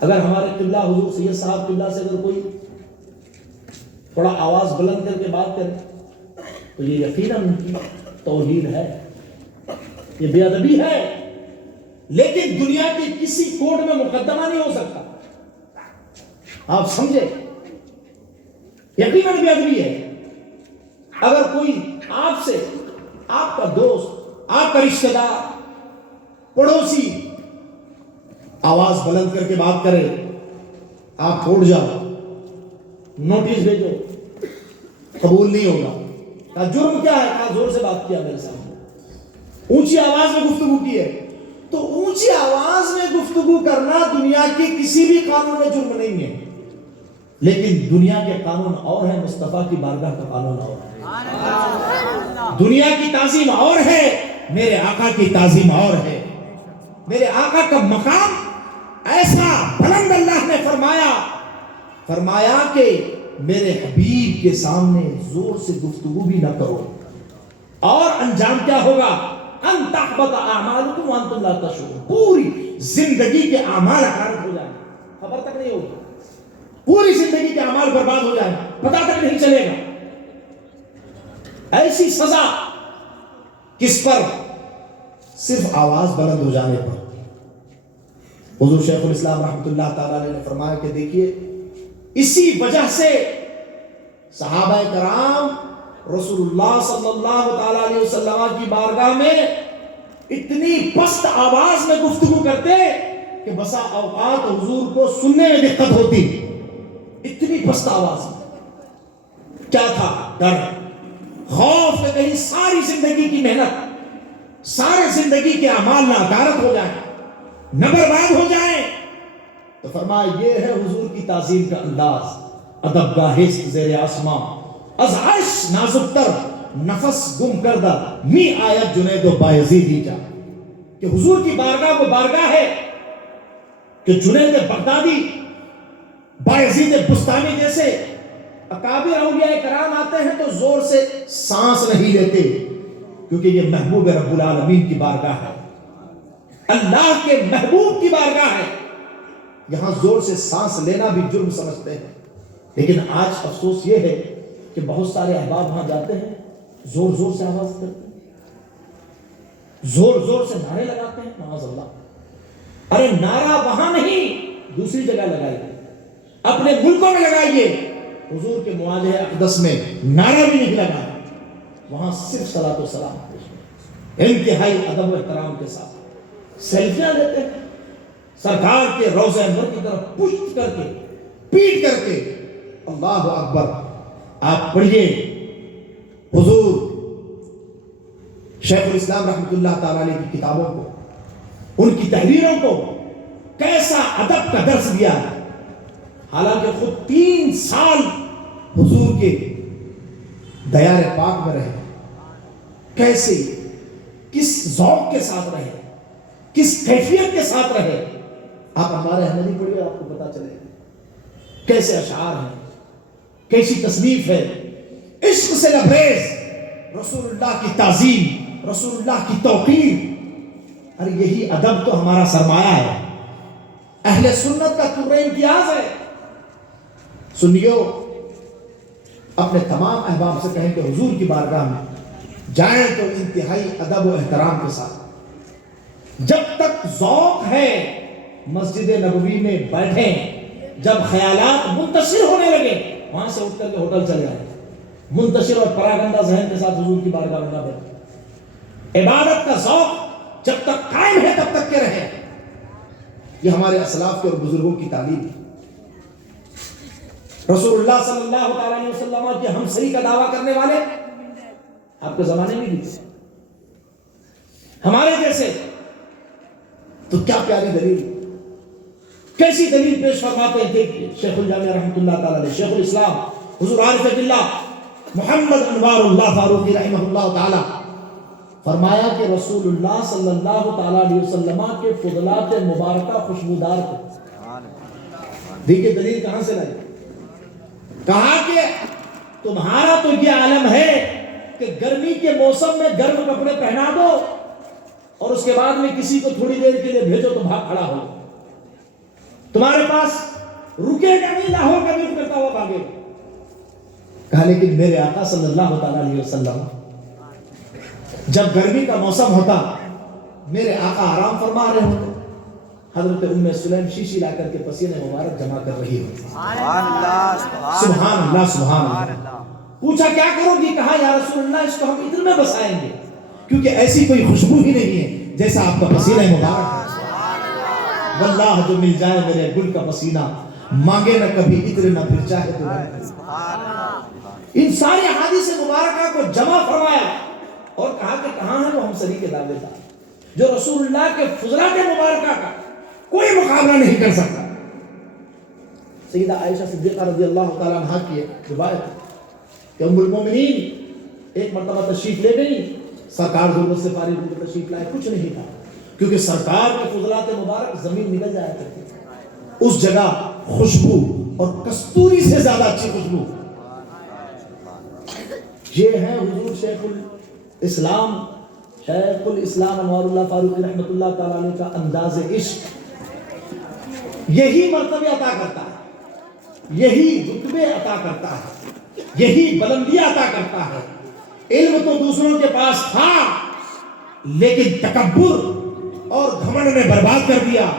اگر ہمارے قبلہ حضور سید صاحب قبلہ سے اگر کوئی تھوڑا آواز بلند کر کے بات کرے تو یہ یقیناً ان کی توہین ہے، یہ بے ادبی ہے. لیکن دنیا کی کسی کورٹ میں مقدمہ نہیں ہو سکتا. آپ سمجھے، یقیناً بے ادبی ہے. اگر کوئی آپ سے، آپ کا دوست، آپ کا رشتہ دار، پڑوسی آواز بلند کر کے بات کرے، آپ پھوٹ جاؤ، نوٹس بھیجو، قبول نہیں ہوگا. کہا جرم کیا ہے؟ کہا زور سے بات کیا میرے سامنے، اونچی آواز میں گفتگو کی ہے. تو اونچی آواز میں گفتگو کرنا دنیا کے کسی بھی قانون میں جرم نہیں ہے. لیکن دنیا کے قانون اور ہے، مصطفیٰ کی بارگاہ کا قانون اور ہے. دنیا کی تعظیم اور ہے، میرے آقا کی تعظیم اور ہے. میرے آقا کا مقام ایسا بلند اللہ نے فرمایا کہ میرے حبیب کے سامنے زور سے گفتگو بھی نہ کرو، اور انجام کیا ہوگا؟ ان تحبط اعمالکم وانتم لا تشعرون، پوری زندگی کے اعمال حقارت ہو جائیں، خبر تک نہیں ہوگی، پوری زندگی کے اعمال برباد ہو جائیں، پتہ تک نہیں چلے گا۔ ایسی سزا کس پر؟ صرف آواز بلند ہو جانے پر۔ حضور شیخ الاسلام رحمۃ اللہ تعالیٰ نے فرمایا کہ دیکھیے، اسی وجہ سے صحابہ کرام رسول اللہ صلی اللہ تعالیٰ علیہ وسلم کی بارگاہ میں اتنی پست آواز میں گفتگو کرتے کہ بسا اوقات حضور کو سننے میں دقت ہوتی، اتنی پست آواز میں۔ کیا تھا؟ ڈر، خوف کہ کہیں ساری زندگی کی محنت، سارے زندگی کے اعمال ناکارت ہو جائیں، نہ برباد ہو جائیں۔ تو فرمایا یہ ہے حضور کی تعظیم کا انداز، ادب گاہست زیر آسمان، از عرش نازک تر نفس گم کردہ می آیت جنید و بایزیدی جا، کہ حضور کی بارگاہ وہ بارگاہ ہے کہ جنید بغدادی، بایزید بستانی جیسے اکابر اولیاء کرام آتے ہیں تو زور سے سانس نہیں لیتے، کیونکہ یہ محبوب رب العالمین کی بارگاہ ہے، اللہ کے محبوب کی بارگاہ ہے، یہاں زور سے سانس لینا بھی جرم سمجھتے ہیں۔ لیکن آج افسوس یہ ہے کہ بہت سارے احباب وہاں جاتے ہیں، زور زور سے آواز کرتے ہیں، زور زور سے نعرے لگاتے ہیں، معاذ اللہ۔ ارے نعرہ وہاں نہیں، دوسری جگہ لگائیے، اپنے ملکوں میں لگائیے۔ حضور کے مواجہ اقدس میں نعرہ بھی نہیں لگا، وہاں صرف صلاۃ و سلام، انتہائی ادب و احترام کے ساتھ سیلفیاں لیتے ہیں، سرکار کے روضہ انور کی طرف پشت کر کے، پیٹ کر کے۔ اللہ اکبر! آپ پڑھیے حضور شیخ الاسلام رحمۃ اللہ تعالی علیہ کی کتابوں کو، ان کی تحریروں کو، کیسا ادب کا درس دیا ہے۔ حالانکہ خود 3 سال حضور کے دیار پاک میں رہے، کیسے، کس ذوق کے ساتھ رہے، کس کیفیت کے ساتھ رہے۔ آپ ہمارے احمدی پڑھیے، آپ کو پتا چلے کیسے اشعار ہیں، کیسی تصنیف ہے، عشق سے لبریز، رسول اللہ کی تعظیم، رسول اللہ کی توقیر۔ ارے یہی ادب تو ہمارا سرمایہ ہے، اہل سنت کا کرۂ امتیاز ہے۔ سنیو، اپنے تمام احباب سے کہیں کہ حضور کی بارگاہ میں جائیں تو انتہائی ادب و احترام کے ساتھ، جب تک ذوق ہے مسجد نبوی میں بیٹھیں، جب خیالات منتشر ہونے لگے وہاں سے اٹھ کر کے ہوٹل چلے جائیں، منتشر اور پراگندہ ذہن کے ساتھ حضور کی بارگاہ میں نہ بیٹھیں۔ عبادت کا ذوق جب تک قائم ہے تب تک کے رہے۔ یہ ہمارے اسلاف کے اور بزرگوں کی تعلیم ہے۔ رسول اللہ صلی اللہ علیہ وسلم کی ہمسری کا دعویٰ کرنے والے آپ کے زمانے میں بھی تھے، ہمارے جیسے۔ تو کیا پیاری دلیل، کیسی دلیل پیش فرماتے ہیں۔ دیکھیے شیخ الجامعہ رحمۃ اللہ تعالی علیہ، شیخ الاسلام حضور عارف باللہ محمد انوار اللہ فاروقی رحمہ اللہ تعالی، فرمایا کہ رسول اللہ صلی اللہ تعالی علیہ وسلم کے فضلات مبارکہ خوشبودار تھے۔ دیکھیے دلیل کہاں سے لائی، کہا کہ تمہارا تو یہ عالم ہے کہ گرمی کے موسم میں گرم کپڑے پہنا دو اور اس کے بعد میں کسی کو تھوڑی دیر کے لیے بھیجو تو بھاگ کھڑا ہو، تمہارے پاس رکے گا نہیں، لاہور کا رخ کرتا ہوا بھاگے۔ کہا لیکن میرے آقا صلی اللہ تعالی علیہ وسلم جب گرمی کا موسم ہوتا، میرے آقا آرام فرما رہے ہوتے، حضرت ام سلیم شیشی لا کر کے پسینے مبارک جمع کر رہی ہوتی۔ سبحان اللہ سبحان اللہ۔ پوچھا کیا کرو گی؟ کہا یا رسول اللہ اس کو ہم عطر میں بسائیں گے، کیونکہ ایسی کوئی خوشبو ہی نہیں ہے جیسا آپ کا پسینہ مبارک ہے۔ واللہ جو مل جائے میرے گل کا پسینہ، مانگے نہ کبھی عطر نہ پھر چاہے تو۔ ان ساری احادیث مبارکہ کو جمع فرمایا اور کہا کہ کہاں ہے وہ ہمسری کے دعوے دار جو رسول اللہ کے فضلات مبارکہ کا کوئی مقابلہ نہیں کر سکتا۔ سیدہ عائشہ صدیقہ رضی اللہ تعالیٰ عنہ کی روایت ہے کہ ام المومنین ایک مرتبہ تشریف لے گئی، سرکار ضرورت سے فارغ ہو کر تشریف لائے، کچھ نہیں تھا کیونکہ سرکار کے فضلات مبارک زمین نگل جایا کرتی، اس جگہ خوشبو اور کستوری سے زیادہ اچھی خوشبو. یہ ہے حضور شیخ الاسلام انوار اللہ فاروقی رحمۃ اللہ تعالی علیہ کا انداز عشق. یہی مرتبے عطا کرتا ہے, یہی رتبے عطا کرتا ہے, یہی بلندیاں عطا کرتا ہے. علم تو دوسروں کے پاس تھا لیکن تکبر اور گھمنڈ نے برباد کر دیا.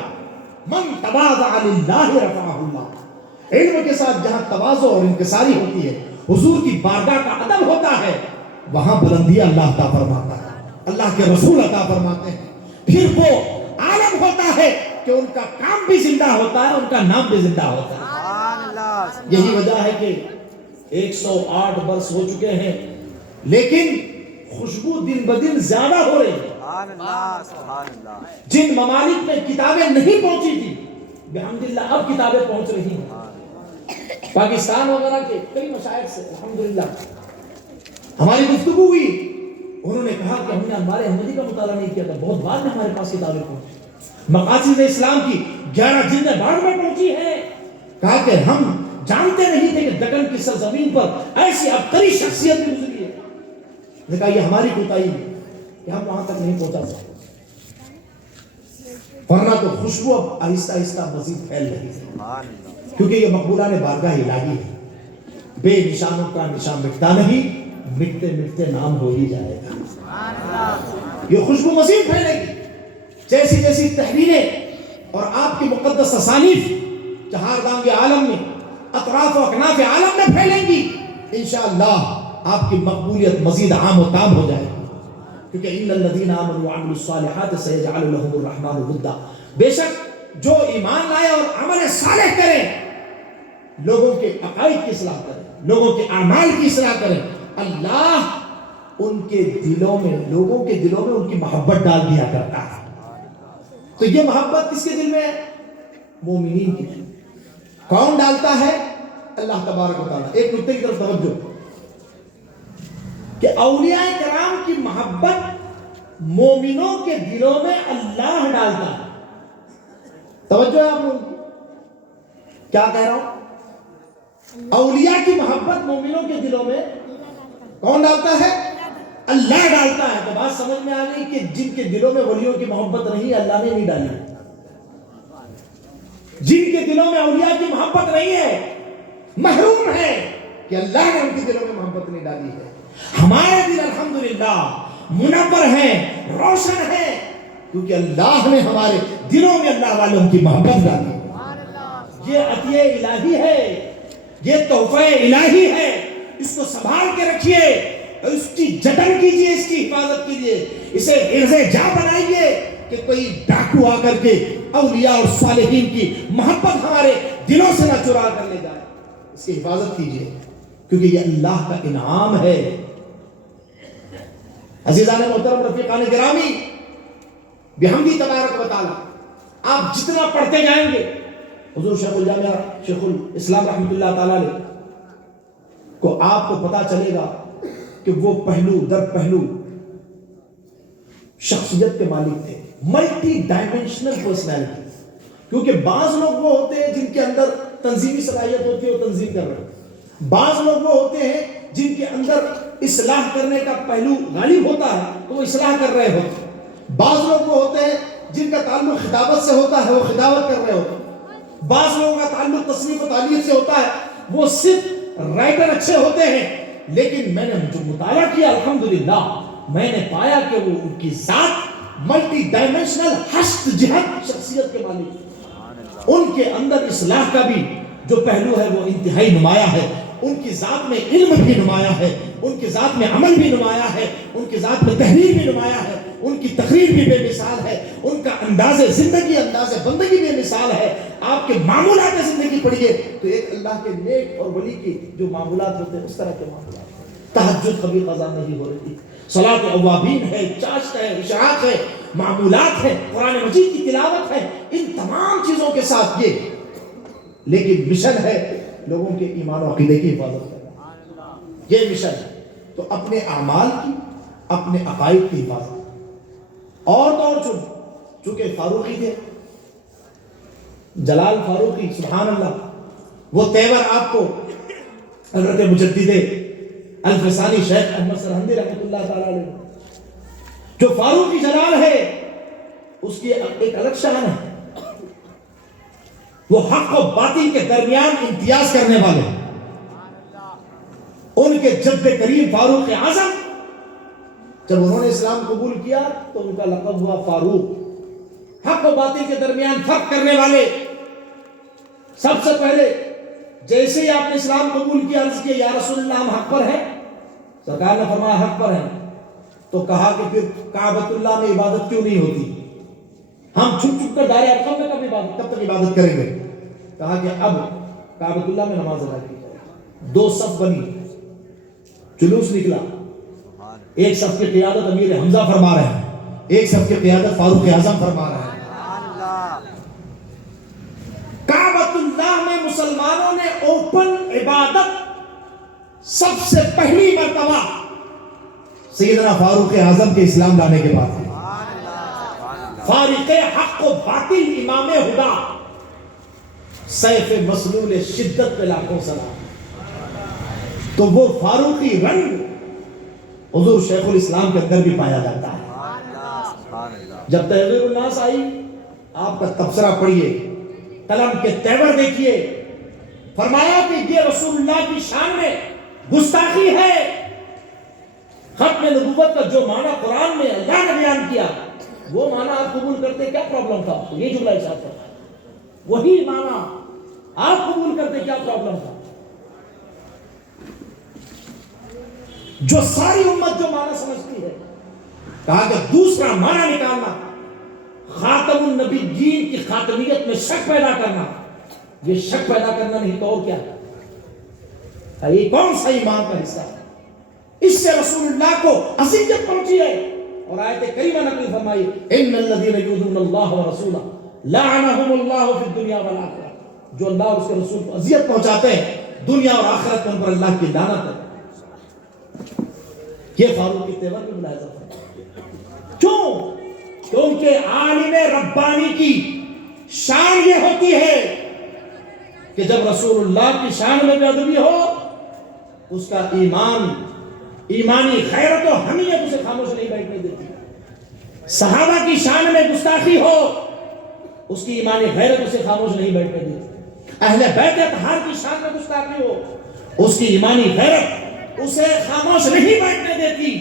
من تواضع للہ رفعہ اللہ. علم کے ساتھ جہاں تواضع اور انکساری ہوتی ہے, حضور کی بارگاہ کا ادب ہوتا ہے, وہاں بلندیاں اللہ عطا فرماتا ہے, اللہ کے رسول عطا فرماتے ہیں. پھر وہ عالم ہوتا ہے کہ ان کا کام بھی زندہ ہوتا ہے, ان کا نام بھی زندہ ہوتا ہے. یہی وجہ ہے کہ 108 برس ہو چکے ہیں لیکن خوشبو دن بدن زیادہ ہو رہی ہے. جن ممالک میں کتابیں نہیں پہنچی تھی الحمدللہ اب کتابیں پہنچ رہی ہیں. پاکستان وغیرہ کے کئی مشائخ سے الحمدللہ ہماری گفتگو ہوئی, انہوں نے کہا کہ ہم نے ہمارے احمدی کا مطالعہ نہیں کیا تھا, بہت بعد میں ہمارے پاس کتابیں پہنچی. مقاصد اسلام کی 11 جلدیں بعد میں پہنچی ہیں. کہا کہ ہم جانتے نہیں تھے کہ دکن کی سرزمین پر ایسی ابتری شخصیت بھی گزری ہے. نے کہا یہ ہماری کوتاہی ہے کہ ہم وہاں تک نہیں پہنچا سکتے, ورنہ تو خوشبو اب آہستہ آہستہ مزید پھیل رہی ہے. کیونکہ یہ مقبولان بارگاہ الہی ہے. بے نشانوں کا نشان مٹتا نہیں, مٹتے مٹتے نام ہو ہی جائے گا. یہ خوشبو مزید پھیلے گی جیسی جیسی تحریریں اور آپ کی مقدس تصانیف چہاردام کے عالم میں, اطراف و اکناف عالم میں پھیلیں گی. انشاءاللہ آپ کی مقبولیت مزید عام و تام ہو جائے گی. کیونکہ ان الذین آمنوا وعملوا الصالحات سیجعل لهم الرحمن ودا. بے شک جو ایمان لائے اور عمل صالح کریں, لوگوں کے عقائد کی اصلاح کریں, لوگوں کے اعمال کی اصلاح کریں, اللہ ان کے دلوں میں, لوگوں کے دلوں میں ان کی محبت ڈال دیا کرتا ہے. تو یہ محبت کس کے دل میں ہے؟ مومنین کی. کون ڈالتا ہے؟ اللہ تبارک و تعالیٰ. ایک نقطے کی طرف توجہ کہ اولیاء کرام کی محبت مومنوں کے دلوں میں اللہ ڈالتا ہے. توجہ ہے آپ لوگوں کی, کیا کہہ رہا ہوں؟ اولیاء کی محبت مومنوں کے دلوں میں کون ڈالتا ہے؟ اللہ ڈالتا ہے. تو بات سمجھ میں آ گئی کہ جن کے دلوں میں ولیوں کی محبت نہیں, اللہ نے نہیں ڈالی. جن کے دلوں میں اولیاء کی محبت نہیں ہے, محروم ہے کہ اللہ نے ان کے دلوں میں محبت نہیں ڈالی ہے. ہمارے دل الحمدللہ منور ہیں, روشن ہیں, کیونکہ اللہ نے ہمارے دلوں میں اللہ والوں کی محبت ڈالی. یہ عطیہ الہی ہے, یہ تحفہ الہی ہے. اس کو سنبھال کے رکھیے, اس کی جتن کیجئے, اس کی حفاظت کیجئے, اسے حرز جا بنائیے کہ کوئی ڈاکو آ کر کے اولیاء اور صالحین کی محبت ہمارے دلوں سے نہ چرا کر لے جائے. اس کی حفاظت کیجئے کیونکہ یہ اللہ کا انعام ہے. عزیزان محترم, رفیقان گرامی, بحمدی تبارک و تعالی آپ جتنا پڑھتے جائیں گے, حضور شیخ الجامعہ شیخ الاسلام رحمۃ اللہ تعالی علیہ کو آپ کو پتا چلے گا کہ وہ پہلو در پہلو شخصیت کے مالک تھے, ملٹی ڈائمینشنل پرسنالٹی. کیونکہ بعض لوگ وہ ہوتے ہیں جن کے اندر تنظیمی صلاحیت ہوتی ہے, وہ تنظیم کر رہے ہیں. بعض لوگ وہ ہوتے ہیں جن کے اندر اصلاح کرنے کا پہلو غالب ہوتا ہے تو وہ اصلاح کر رہے ہوتے ہیں. بعض لوگ وہ ہوتے ہیں جن کا تعلق خطابت سے ہوتا ہے, وہ خطابت کر رہے ہوتے ہیں. بعض لوگوں کا تعلق تصنیف و تعلیف سے ہوتا ہے, وہ صرف رائٹر اچھے ہوتے ہیں. لیکن میں نے جو مطالعہ کیا الحمدللہ میں نے پایا کہ وہ ان کی ذات ملٹی ڈائمینشنل ہشت جہت شخصیت کے مالک. ان کے اندر اصلاح کا بھی جو پہلو ہے وہ انتہائی نمایاں ہے. ان کی ذات میں علم بھی نمایاں ہے, ان کی ذات میں عمل بھی نمایاں ہے, ان کی ذات میں تحریر بھی نمایاں ہے, ان کی تقریر بھی بے مثال ہے, ان کا انداز زندگی, انداز بندگی بے مثال ہے. آپ کے معمولات زندگی پڑھیے تو ایک اللہ کے نیک اور ولی کی جو معمولات ہوتے ہیں اس طرح کے معمولات. تہجد کبھی قضا نہیں ہو رہی, صلاۃ اوابین ہے, چاشت ہے, اشراق ہے, معمولات ہے, قرآن مجید کی تلاوت ہے, ان تمام چیزوں کے ساتھ یہ لیکن مشن ہے لوگوں کے ایمان و عقیدے کی حفاظت کرنا. یہ مشن ہے. تو اپنے اعمال کی, اپنے عقائد کی حفاظت. اور تو اور چونکہ فاروقی تھے, جلال فاروقی, سبحان اللہ, وہ تیور آپ کو حضرت مجدد الفسانی شیخ احمد سرہندی رحمۃ اللہ تعالی علیہ جو فاروقی جلال ہے اس کی ایک الگ شان ہے. وہ حق و باطل کے درمیان امتیاز کرنے والے. ان کے جد کریم فاروق اعظم جب انہوں نے اسلام قبول کیا تو ان کا لقب ہوا فاروق. حق و باطل کے درمیان فرق کرنے والے. سب سے پہلے جیسے ہی آپ نے اسلام قبول کیا عرض کیا یا رسول اللہ ہم حق پر ہیں. سرکار نے فرمایا حق پر ہیں. تو کہا کہ پھر کعبۃ اللہ میں عبادت کیوں نہیں ہوتی؟ ہم چھپ چھپ کر دائرہ ارقم میں کب تک عبادت کریں گے؟ کہا کہ اب کعبۃ اللہ میں نماز ادا کی جائے. 2 صف بنی, جلوس نکلا. ایک صف کی قیادت امیر حمزہ فرما رہے ہیں, ایک صف کی قیادت فاروق اعظم فرما رہے ہیں. کعبۃ اللہ میں مسلمانوں نے اوپن عبادت سب سے پہلی مرتبہ سیدنا فاروق اعظم کے اسلام لانے کے بعد فارق حق و باطل امام ہدا سیف مسلول شدت پہ لاکھوں سلام. تو وہ فاروقی رنگ حضور شیخ الاسلام کے اندر بھی پایا جاتا ہے. جب تحریر الناس آئی آپ کا تبصرہ پڑھیے, قلم کے تیور دیکھیے. فرمایا کہ یہ رسول اللہ کی شان میں گستاخی ہے. ختم نبوت کا جو معنی قرآن میں اللہ نے بیان کیا وہ معنی آپ قبول کرتے کیا پرابلم تھا؟ یہ جملہ ارشاد کرتا ہے وہی معنی آپ قبول کرتے کیا پرابلم تھا؟ جو ساری امت جو معنی سمجھتی ہے, کہا کہ دوسرا معنی نکالنا, خاتم النبیین کی خاتمیت میں شک پیدا کرنا. یہ شک پیدا کرنا نہیں تو اور کیا ہے؟ یہ کون سا ایمان کا حصہ ہے؟ اس سے رسول اللہ کو اذیت پہنچی ہے. اور آیت کریمہ نقل فرمائی ان الذین یؤذون اللہ ورسولہ لعنهم اللہ فی الدنیا والآخرہ. جو اللہ اور اس کے رسول کو اذیت پہنچاتے ہیں دنیا اور آخرت میں ان پر اللہ کی لعنت ہے. یہ فاروق کی تیور میں ملاحظہ فرمایا. کیوں؟ کیونکہ عالم ربانی کی شان یہ ہوتی ہے کہ جب رسول اللہ کی شان میں بے ادبی ہو اس کا ایمانی غیرت و حمیت اسے خاموش نہیں بیٹھنے دیتی. صحابہ کی شان میں گستاخی ہو اس کی ایمانی غیرت اسے خاموش نہیں بیٹھنے دیتی. اہل بیت اطہار کی شان میں گستاخی ہو اس کی ایمانی غیرت اسے خاموش نہیں بیٹھنے دیتی.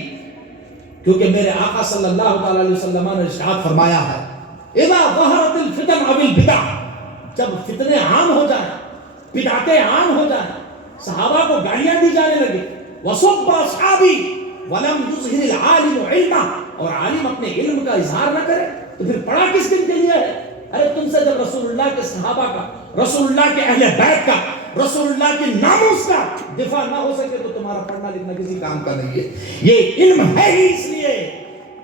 کیونکہ میرے آقا صلی اللہ تعالی علیہ وسلم نے ارشاد فرمایا ہے اذا ظہرت الفتن او البدع, جب فتنے عام ہو جائیں, بدعتیں عام ہو جائیں, صحابہ کو گالیاں دی جانے لگے, وصب اصحابی ولم یظہر العالم علما, اور عالم اپنے علم کا اظہار نہ کرے تو پھر پڑھا کس دن کے لیے ہے؟ ارے تم سے جب رسول اللہ کے صحابہ کا, رسول اللہ کے اہل بیت کا, رسول اللہ کی ناموس کا دفاع نہ ہو سکے تو تمہارا پڑھنا لکھنا کسی کام کا نہیں ہے. یہ علم ہے ہی اس لیے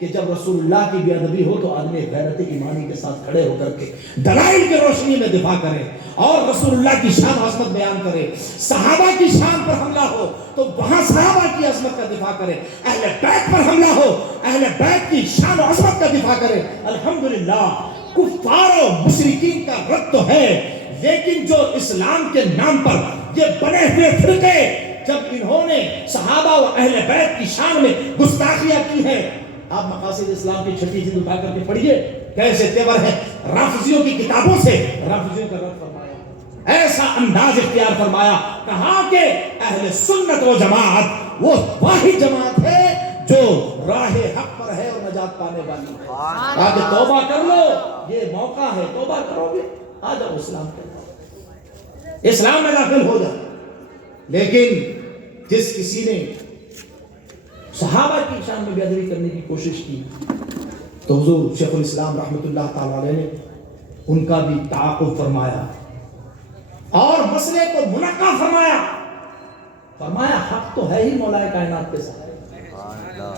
کہ جب رسول اللہ کی بے ادبی ہو تو آدمی غیرت ایمانی کے ساتھ کھڑے ہو کر کے دلائل کی روشنی میں دفاع کرے اور رسول اللہ کی شان و عظمت بیان کرے. صحابہ کی شان پر حملہ ہو تو وہاں صحابہ کی عظمت کا دفاع کرے. اہل بیت پر حملہ ہو اہل بیت کی شان و عظمت کا دفاع کرے. الحمدللہ کفار و مشرکین کا رد تو ہے, لیکن جو اسلام کے نام پر یہ بنے ہوئے فرقے جب انہوں نے صحابہ و اہل بیت کی شان میں گستاخیاں کی ہیں, آپ مقاصد اسلام کی 6 جلد اٹھا کر کے پڑھیے کیسے تیور ہے. رافضیوں کی کتابوں سے رافضیوں کا رد فرمایا, ایسا انداز اختیار فرمایا, کہا کہ اہل سنت و جماعت وہ واحد جماعت ہے جو راہ حق پر ہے اور نجات پانے والی ہے. آج توبہ کر لو, یہ موقع ہے, توبہ کرو گے آ جاؤ اسلام کے اندر, اسلام میں داخل ہو جائے. لیکن جس کسی نے صحابہ کی شان میں بے ادبی کرنے کی کوشش کی تو حضور شیخ الاسلام رحمۃ اللہ تعالی علیہ نے ان کا بھی تعاقب فرمایا اور مسئلے کو منقع فرمایا. فرمایا حق تو ہے ہی مولا کائنات کے ساتھ.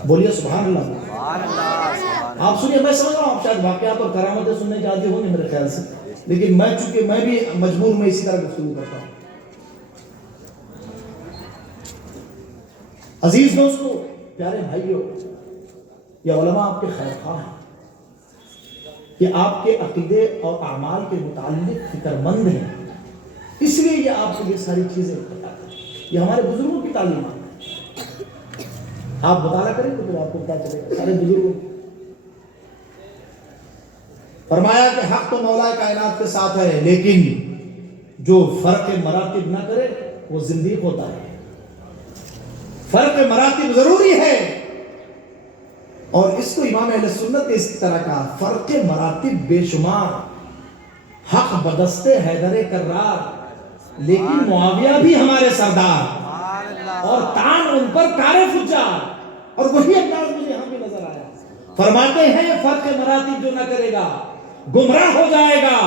بولیے سبحان اللہ. آپ سنیے, میں سمجھ رہا ہوں آپ شاید واقعات اور کرامتیں سننے چاہتے ہوں میرے خیال سے, لیکن چونکہ میں بھی مجبور میں اسی طرح گفتگو کرتا ہوں. عزیز دوستو, پیارے بھائیو, یہ علماء آپ کے خیر خواہ ہیں, یہ آپ کے عقیدے اور اعمال کے متعلق فکر مند ہیں. اس لیے یہ آپ کو یہ ساری چیزیں بتاتا ہے. یہ ہمارے بزرگوں کی تعلیمات ہے. آپ مطالعہ کریں تو آپ کو پتا چلے گا سارے بزرگوں کی. فرمایا کہ حق تو مولا کائنات کے ساتھ ہے، لیکن جو فرق مراتب نہ کرے وہ زندیق ہوتا ہے. فرق مراتب ضروری ہے، اور اس کو امام اہل سنت نے اس طرح کہا، فرق مراتب بے شمار، حق بدست حیدر کرار، لیکن معاویہ بھی ہمارے سردار، اور تان ان پر کار فجار. اور وہی انداز مجھے یہاں بھی نظر آیا. فرماتے ہیں فرق مراتب جو نہ کرے گا گمراہ ہو جائے گا.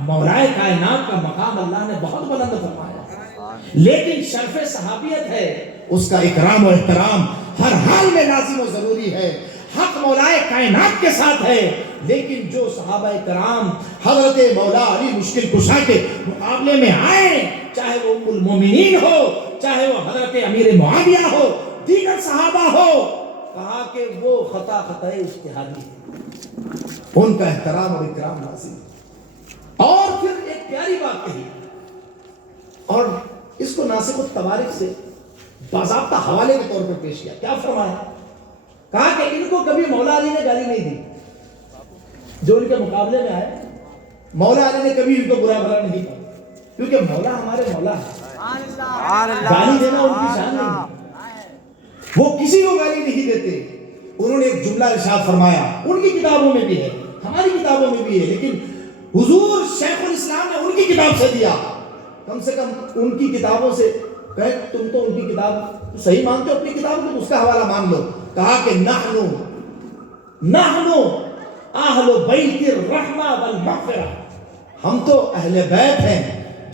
مولائے کائنات کا مقام اللہ نے بہت بلند فرمایا، لیکن شرف صحابیت ہے، اس کا اکرام و احترام ہر حال میں لازم و ضروری ہے. حق مولائے کائنات کے ساتھ ہے، لیکن جو صحابہ کرام حضرت مولا علی مشکل کشا کے مقابلے میں آئے، چاہے وہ ام المومنین ہو، چاہے وہ حضرت امیر معاویہ ہو، دیگر صحابہ ہو، کہا کہ وہ خطا اجتہادی ہے، ان کا احترام اور اکرام لازم. اور پھر ایک پیاری بات کہی، اور اس کو ناسخ التوارث سے باضابطہ حوالے کے طور پر پیش کیا. کیا فرمایا؟ کہا کہ ان کو کبھی مولا علی نے گالی نہیں دی. جو ان کے مقابلے میں آئے، مولا علی نے کبھی ان کو برا بھلا نہیں کہا، کیونکہ مولا ہمارے مولا ہے. گالی دینا ان کی شان نہیں ہے، وہ کسی کو گالی نہیں دیتے. انہوں نے ایک جملہ ارشاد فرمایا، ان کی کتابوں میں بھی ہے، ہماری کتابوں میں بھی ہے، لیکن حضور شیخ الاسلام نے ان کی کتاب سے دیا. کم سے کم ان کی کتابوں سے کہے تم تو ان کی کتاب صحیح مانتے ہو، اپنی کتاب کو اس کا حوالہ مان لو. کہا کہ نحنو اہل بیت الرحمہ والمغفرہ، ہم تو اہل بیت ہیں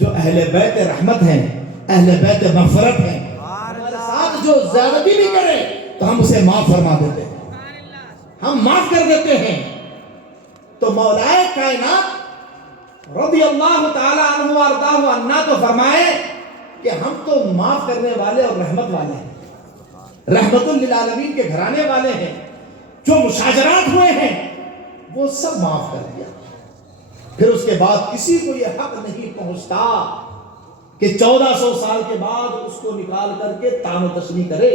جو اہل بیت رحمت ہیں، اہل بیت مغفرت ہیں. ہمارے ساتھ جو زیادتی بھی کرے تو ہم اسے معاف فرما دیتے ہیں، ہم معاف کر دیتے ہیں. تو مولائے کائنات رضی اللہ تعالی عنہ وارضاہ عنا تو فرمائے کہ ہم تو معاف کرنے والے اور رحمت والے ہیں، رحمت للعالمین کے گھرانے والے ہیں. جو مشاجرات ہوئے ہیں وہ سب معاف کر دیا. پھر اس کے بعد کسی کو یہ حق نہیں پہنچتا کہ 1400 سال کے بعد اس کو نکال کر کے تان و تشریح کرے.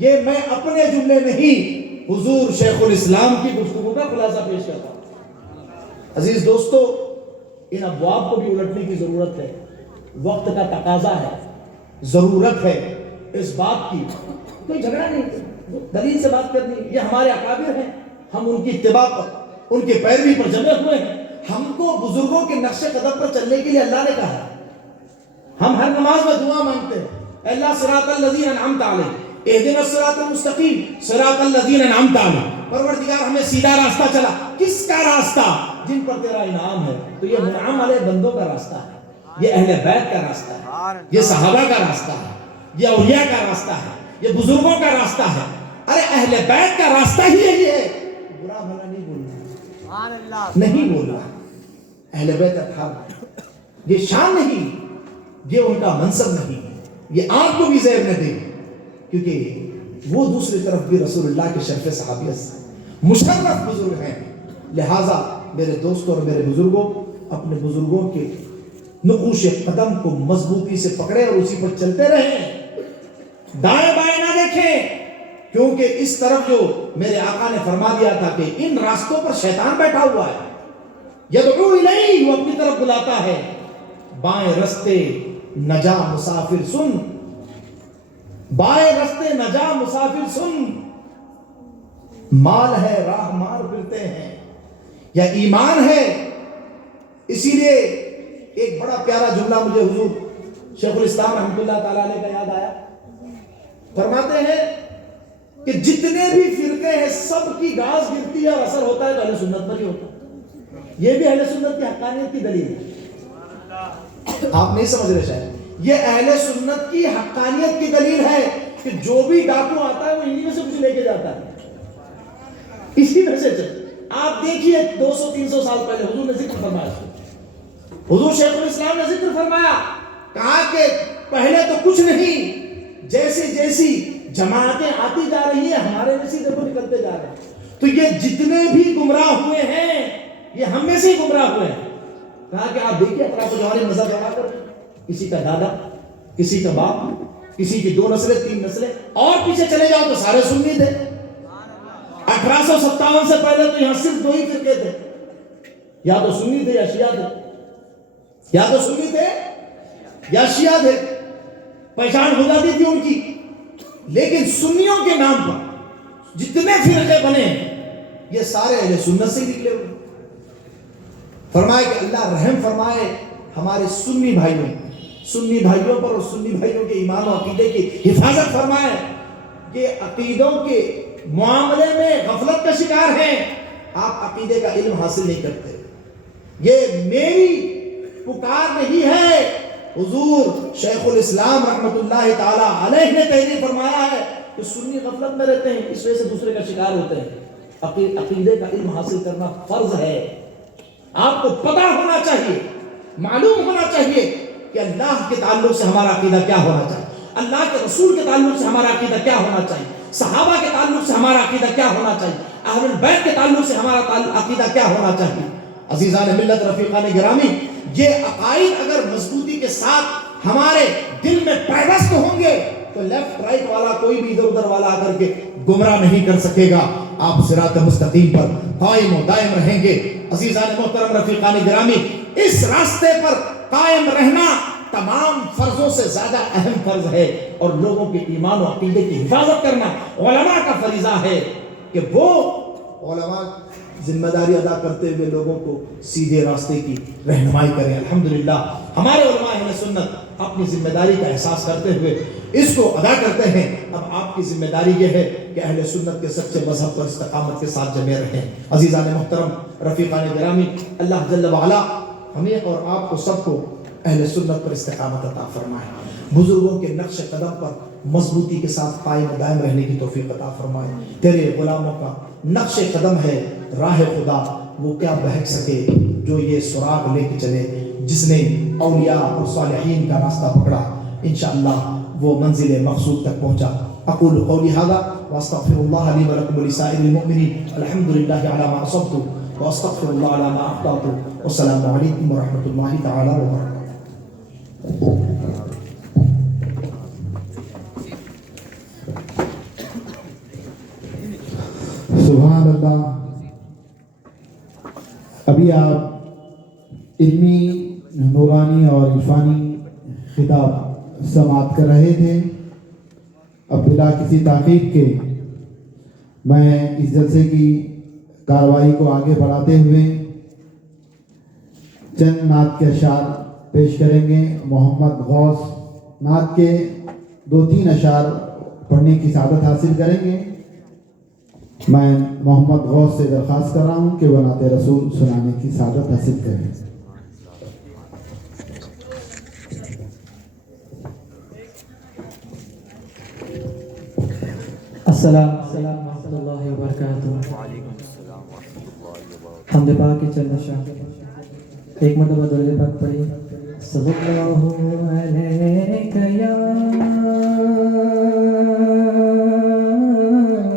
یہ میں اپنے جملے نہیں، حضور شیخ الاسلام کی گفتگو کا خلاصہ پیش کرتا ہوں. عزیز دوستو، ان ابواب کو بھی الٹنے کی ضرورت ہے، وقت کا تقاضا ہے، ضرورت ہے اس بات کی. کوئی جھگڑا نہیں، دلیل سے بات کرنی. یہ ہمارے اکابر ہیں، ہم ان کی اتباع پر، ان کے پیروی پر جمے ہوئے ہیں. ہم کو بزرگوں کے نقش قدم پر چلنے کے لیے اللہ نے کہا. ہم ہر نماز میں دعا مانگتے ہیں، اے اللہ صراط الذین انعمت علیہم اہدنا الصراط المستقیم صراط الذین انعمت علیہم. پروردگار ہمیں سیدھا راستہ چلا. کس کا راستہ؟ جن پر تیرا انعام ہے. تو یہ منعم علیہ بندوں کا راستہ ہے، یہ اہل بیت کا راستہ ہے، یہ صحابہ کا راستہ ہے، یہ اولیاء کا راستہ ہے، یہ بزرگوں کا راستہ ہے. ارے اہل بیت کا راستہ ہی یہی ہے. برا بھلا نہیں بولنا، نہیں بولنا. اہل بیت اصحاب یہ شان نہیں، یہ ان کا منصب نہیں، یہ آنکھ کو بھی زیر نہ دے، کیونکہ وہ دوسری طرف بھی رسول اللہ کے شرف صحابیت سے مشرف بزرگ ہیں. لہٰذا میرے دوستوں اور میرے بزرگوں، اپنے بزرگوں کے نقوش قدم کو مضبوطی سے پکڑے اور اسی پر چلتے رہیں، دائیں بائیں نہ دیکھیں. کیونکہ اس طرف جو میرے آقا نے فرما دیا تھا کہ ان راستوں پر شیطان بیٹھا ہوا ہے، یدعو الیہ، وہ اپنی طرف بلاتا ہے. بائیں رستے نجا مسافر سن، بائیں رستے نجا مسافر سن، مال ہے راہ مار پھرتے ہیں یا ایمان ہے. اسی لیے ایک بڑا پیارا جملہ مجھے حضور شیخ الاسلام رحمۃ اللہ تعالیٰ علیہ کا یاد آیا. فرماتے ہیں کہ جتنے بھی فرقے ہیں سب کی گھاس گرتی ہے اور اثر ہوتا ہے تو اہل سنت پر ہی ہوتا ہے. یہ بھی اہل سنت کی حقانیت کی دلیل ہے. آپ نہیں سمجھ رہے شاید، یہ اہل سنت کی حقانیت کی دلیل ہے کہ جو بھی ڈاکو آتا ہے وہ انہی میں سے کچھ لے کے جاتا ہے. اسی طرح سے آپ دیکھیے 200-300 سال پہلے حضور نے ذکر فرمایا، حضور شیخ الاسلام نے ذکر فرمایا، کہا کہ پہلے تو کچھ نہیں، جیسی جیسی جماعتیں آتی جا رہی ہیں ہمارے میں سے دیکھو نکلتے جا رہے ہیں. تو یہ جتنے بھی گمراہ ہوئے ہیں یہ ہم میں سے ہی گمراہ ہوئے ہیں. کہا کہ آپ دیکھیے اطراف جواری نظر لگا کر کسی کا دادا، کسی کا باپ، کسی کی 2 نسلیں 3 نسلیں، اور پیچھے چلے جاؤ تو سارے سنی تھے۔ 1857 سے پہلے تو یہاں صرف 2 ہی فرقے تھے، یا تو سنی تھے یا شیعہ تھے، یا تو سنی تھے یا شیعہ تھے، پہچان ہو جاتی تھی ان کی۔ لیکن سنیوں کے نام پر جتنے فرقے بنے یہ سارے اہل سنت سے نکلے ہوئے۔ فرمائے کہ اللہ رحم فرمائے ہمارے سنی بھائیوں پر اور سنی بھائیوں کے ایمان و عقیدے کی حفاظت فرمائے۔ یہ عقیدوں کے معاملے میں غفلت کا شکار ہیں، آپ عقیدے کا علم حاصل نہیں کرتے۔ یہ میری پکار نہیں ہے، حضور شیخ الاسلام رحمت اللہ تعالی علیہ نے تحریر فرمایا ہے کہ سنی غفلت میں رہتے ہیں، اس وجہ سے دوسرے کا شکار ہوتے ہیں۔ عقیدے کا علم حاصل کرنا فرض ہے۔ آپ کو پتہ ہونا چاہیے، معلوم ہونا چاہیے کہ اللہ کے تعلق سے ہمارا عقیدہ کیا ہونا چاہیے، اللہ کے رسول کے تعلق سے ہمارا عقیدہ کیا ہونا چاہیے، صحابہ کے تعلق سے ہمارا عقیدہ کیا ہونا چاہیے، اہل البیت کے تعلق سے ہمارا عقیدہ کیا ہونا چاہیے۔ عزیزان ملت، رفیقان گرامی، یہ عقائد اگر مضبوطی کے ساتھ ہمارے دل میں پیوست ہوں گے تو لیفٹ رائٹ والا کوئی بھی ادھر ادھر والا آ کر کے گمراہ نہیں کر سکے گا۔ آپ صراط مستقیم پر قائم و دائم رہیں گے۔ عزیزان محترم، رفیقان گرامی، اس راستے پر قائم رہنا تمام فرضوں سے زیادہ اہم فرض ہے، اور لوگوں کے ایمان و عقیدے کی حفاظت کرنا علماء کا فریضہ ہے کہ وہ علماء ذمہ داری ادا کرتے ہوئے لوگوں کو سیدھے راستے کی رہنمائی کریں۔ الحمدللہ ہمارے علماء اہل سنت اپنی ذمہ داری کا احساس کرتے ہوئے اس کو ادا کرتے ہیں۔ اب آپ کی ذمہ داری یہ ہے کہ اہل سنت کے سچے مذہب پر استقامت کے ساتھ جمے رہیں۔ عزیزان محترم، رفیقان گرامی، اللہ جل وعلا ہمیں اور آپ کو سب کو اہل سنت پر استقامت عطا فرمائے، بزرگوں کے نقش قدم پر مضبوطی کے ساتھ قائم و دائم رہنے کی توفیق عطا فرمائے۔ تیرے غلاموں کا نقش قدم ہے راہ خدا، وہ کیا بہک سکے جو یہ سراغ لے کے چلے۔ جس نے اولیاء اور صالحین کا راستہ پکڑا انشاءاللہ وہ منزل مقصود تک پہنچا۔ اقول قولی ھذا واستغفر اللہ لی ولکم ولسائر المؤمنین، الحمدللہ علی ما اصبت واستغفر اللہ علی ما اخطأت، والسلام علیکم ورحمۃ اللہ تعالی وبرکاتہ۔ سبحان اللہ۔ ابھی آپ علمی، نورانی اور عرفانی خطاب سماعت کر رہے تھے۔ اب بلا کسی تاخیر کے میں اس جلسے کی کارروائی کو آگے بڑھاتے ہوئے چند نعت کے اشعار پیش کریں گے۔ محمد غوث نعت کے 2-3 اشعار پڑھنے کی سعادت حاصل کریں گے۔ میں محمد غوث سے درخواست کر رہا ہوں کہ وہ نعت رسول سنانے کی سعادت حاصل کریں۔ السلام علیکم ورحمۃ اللہ وبرکاتہ۔ حمد پاک چل شاہ، ایک مرتبہ درود پاک پڑھی۔ صلی اللہ علیہ یا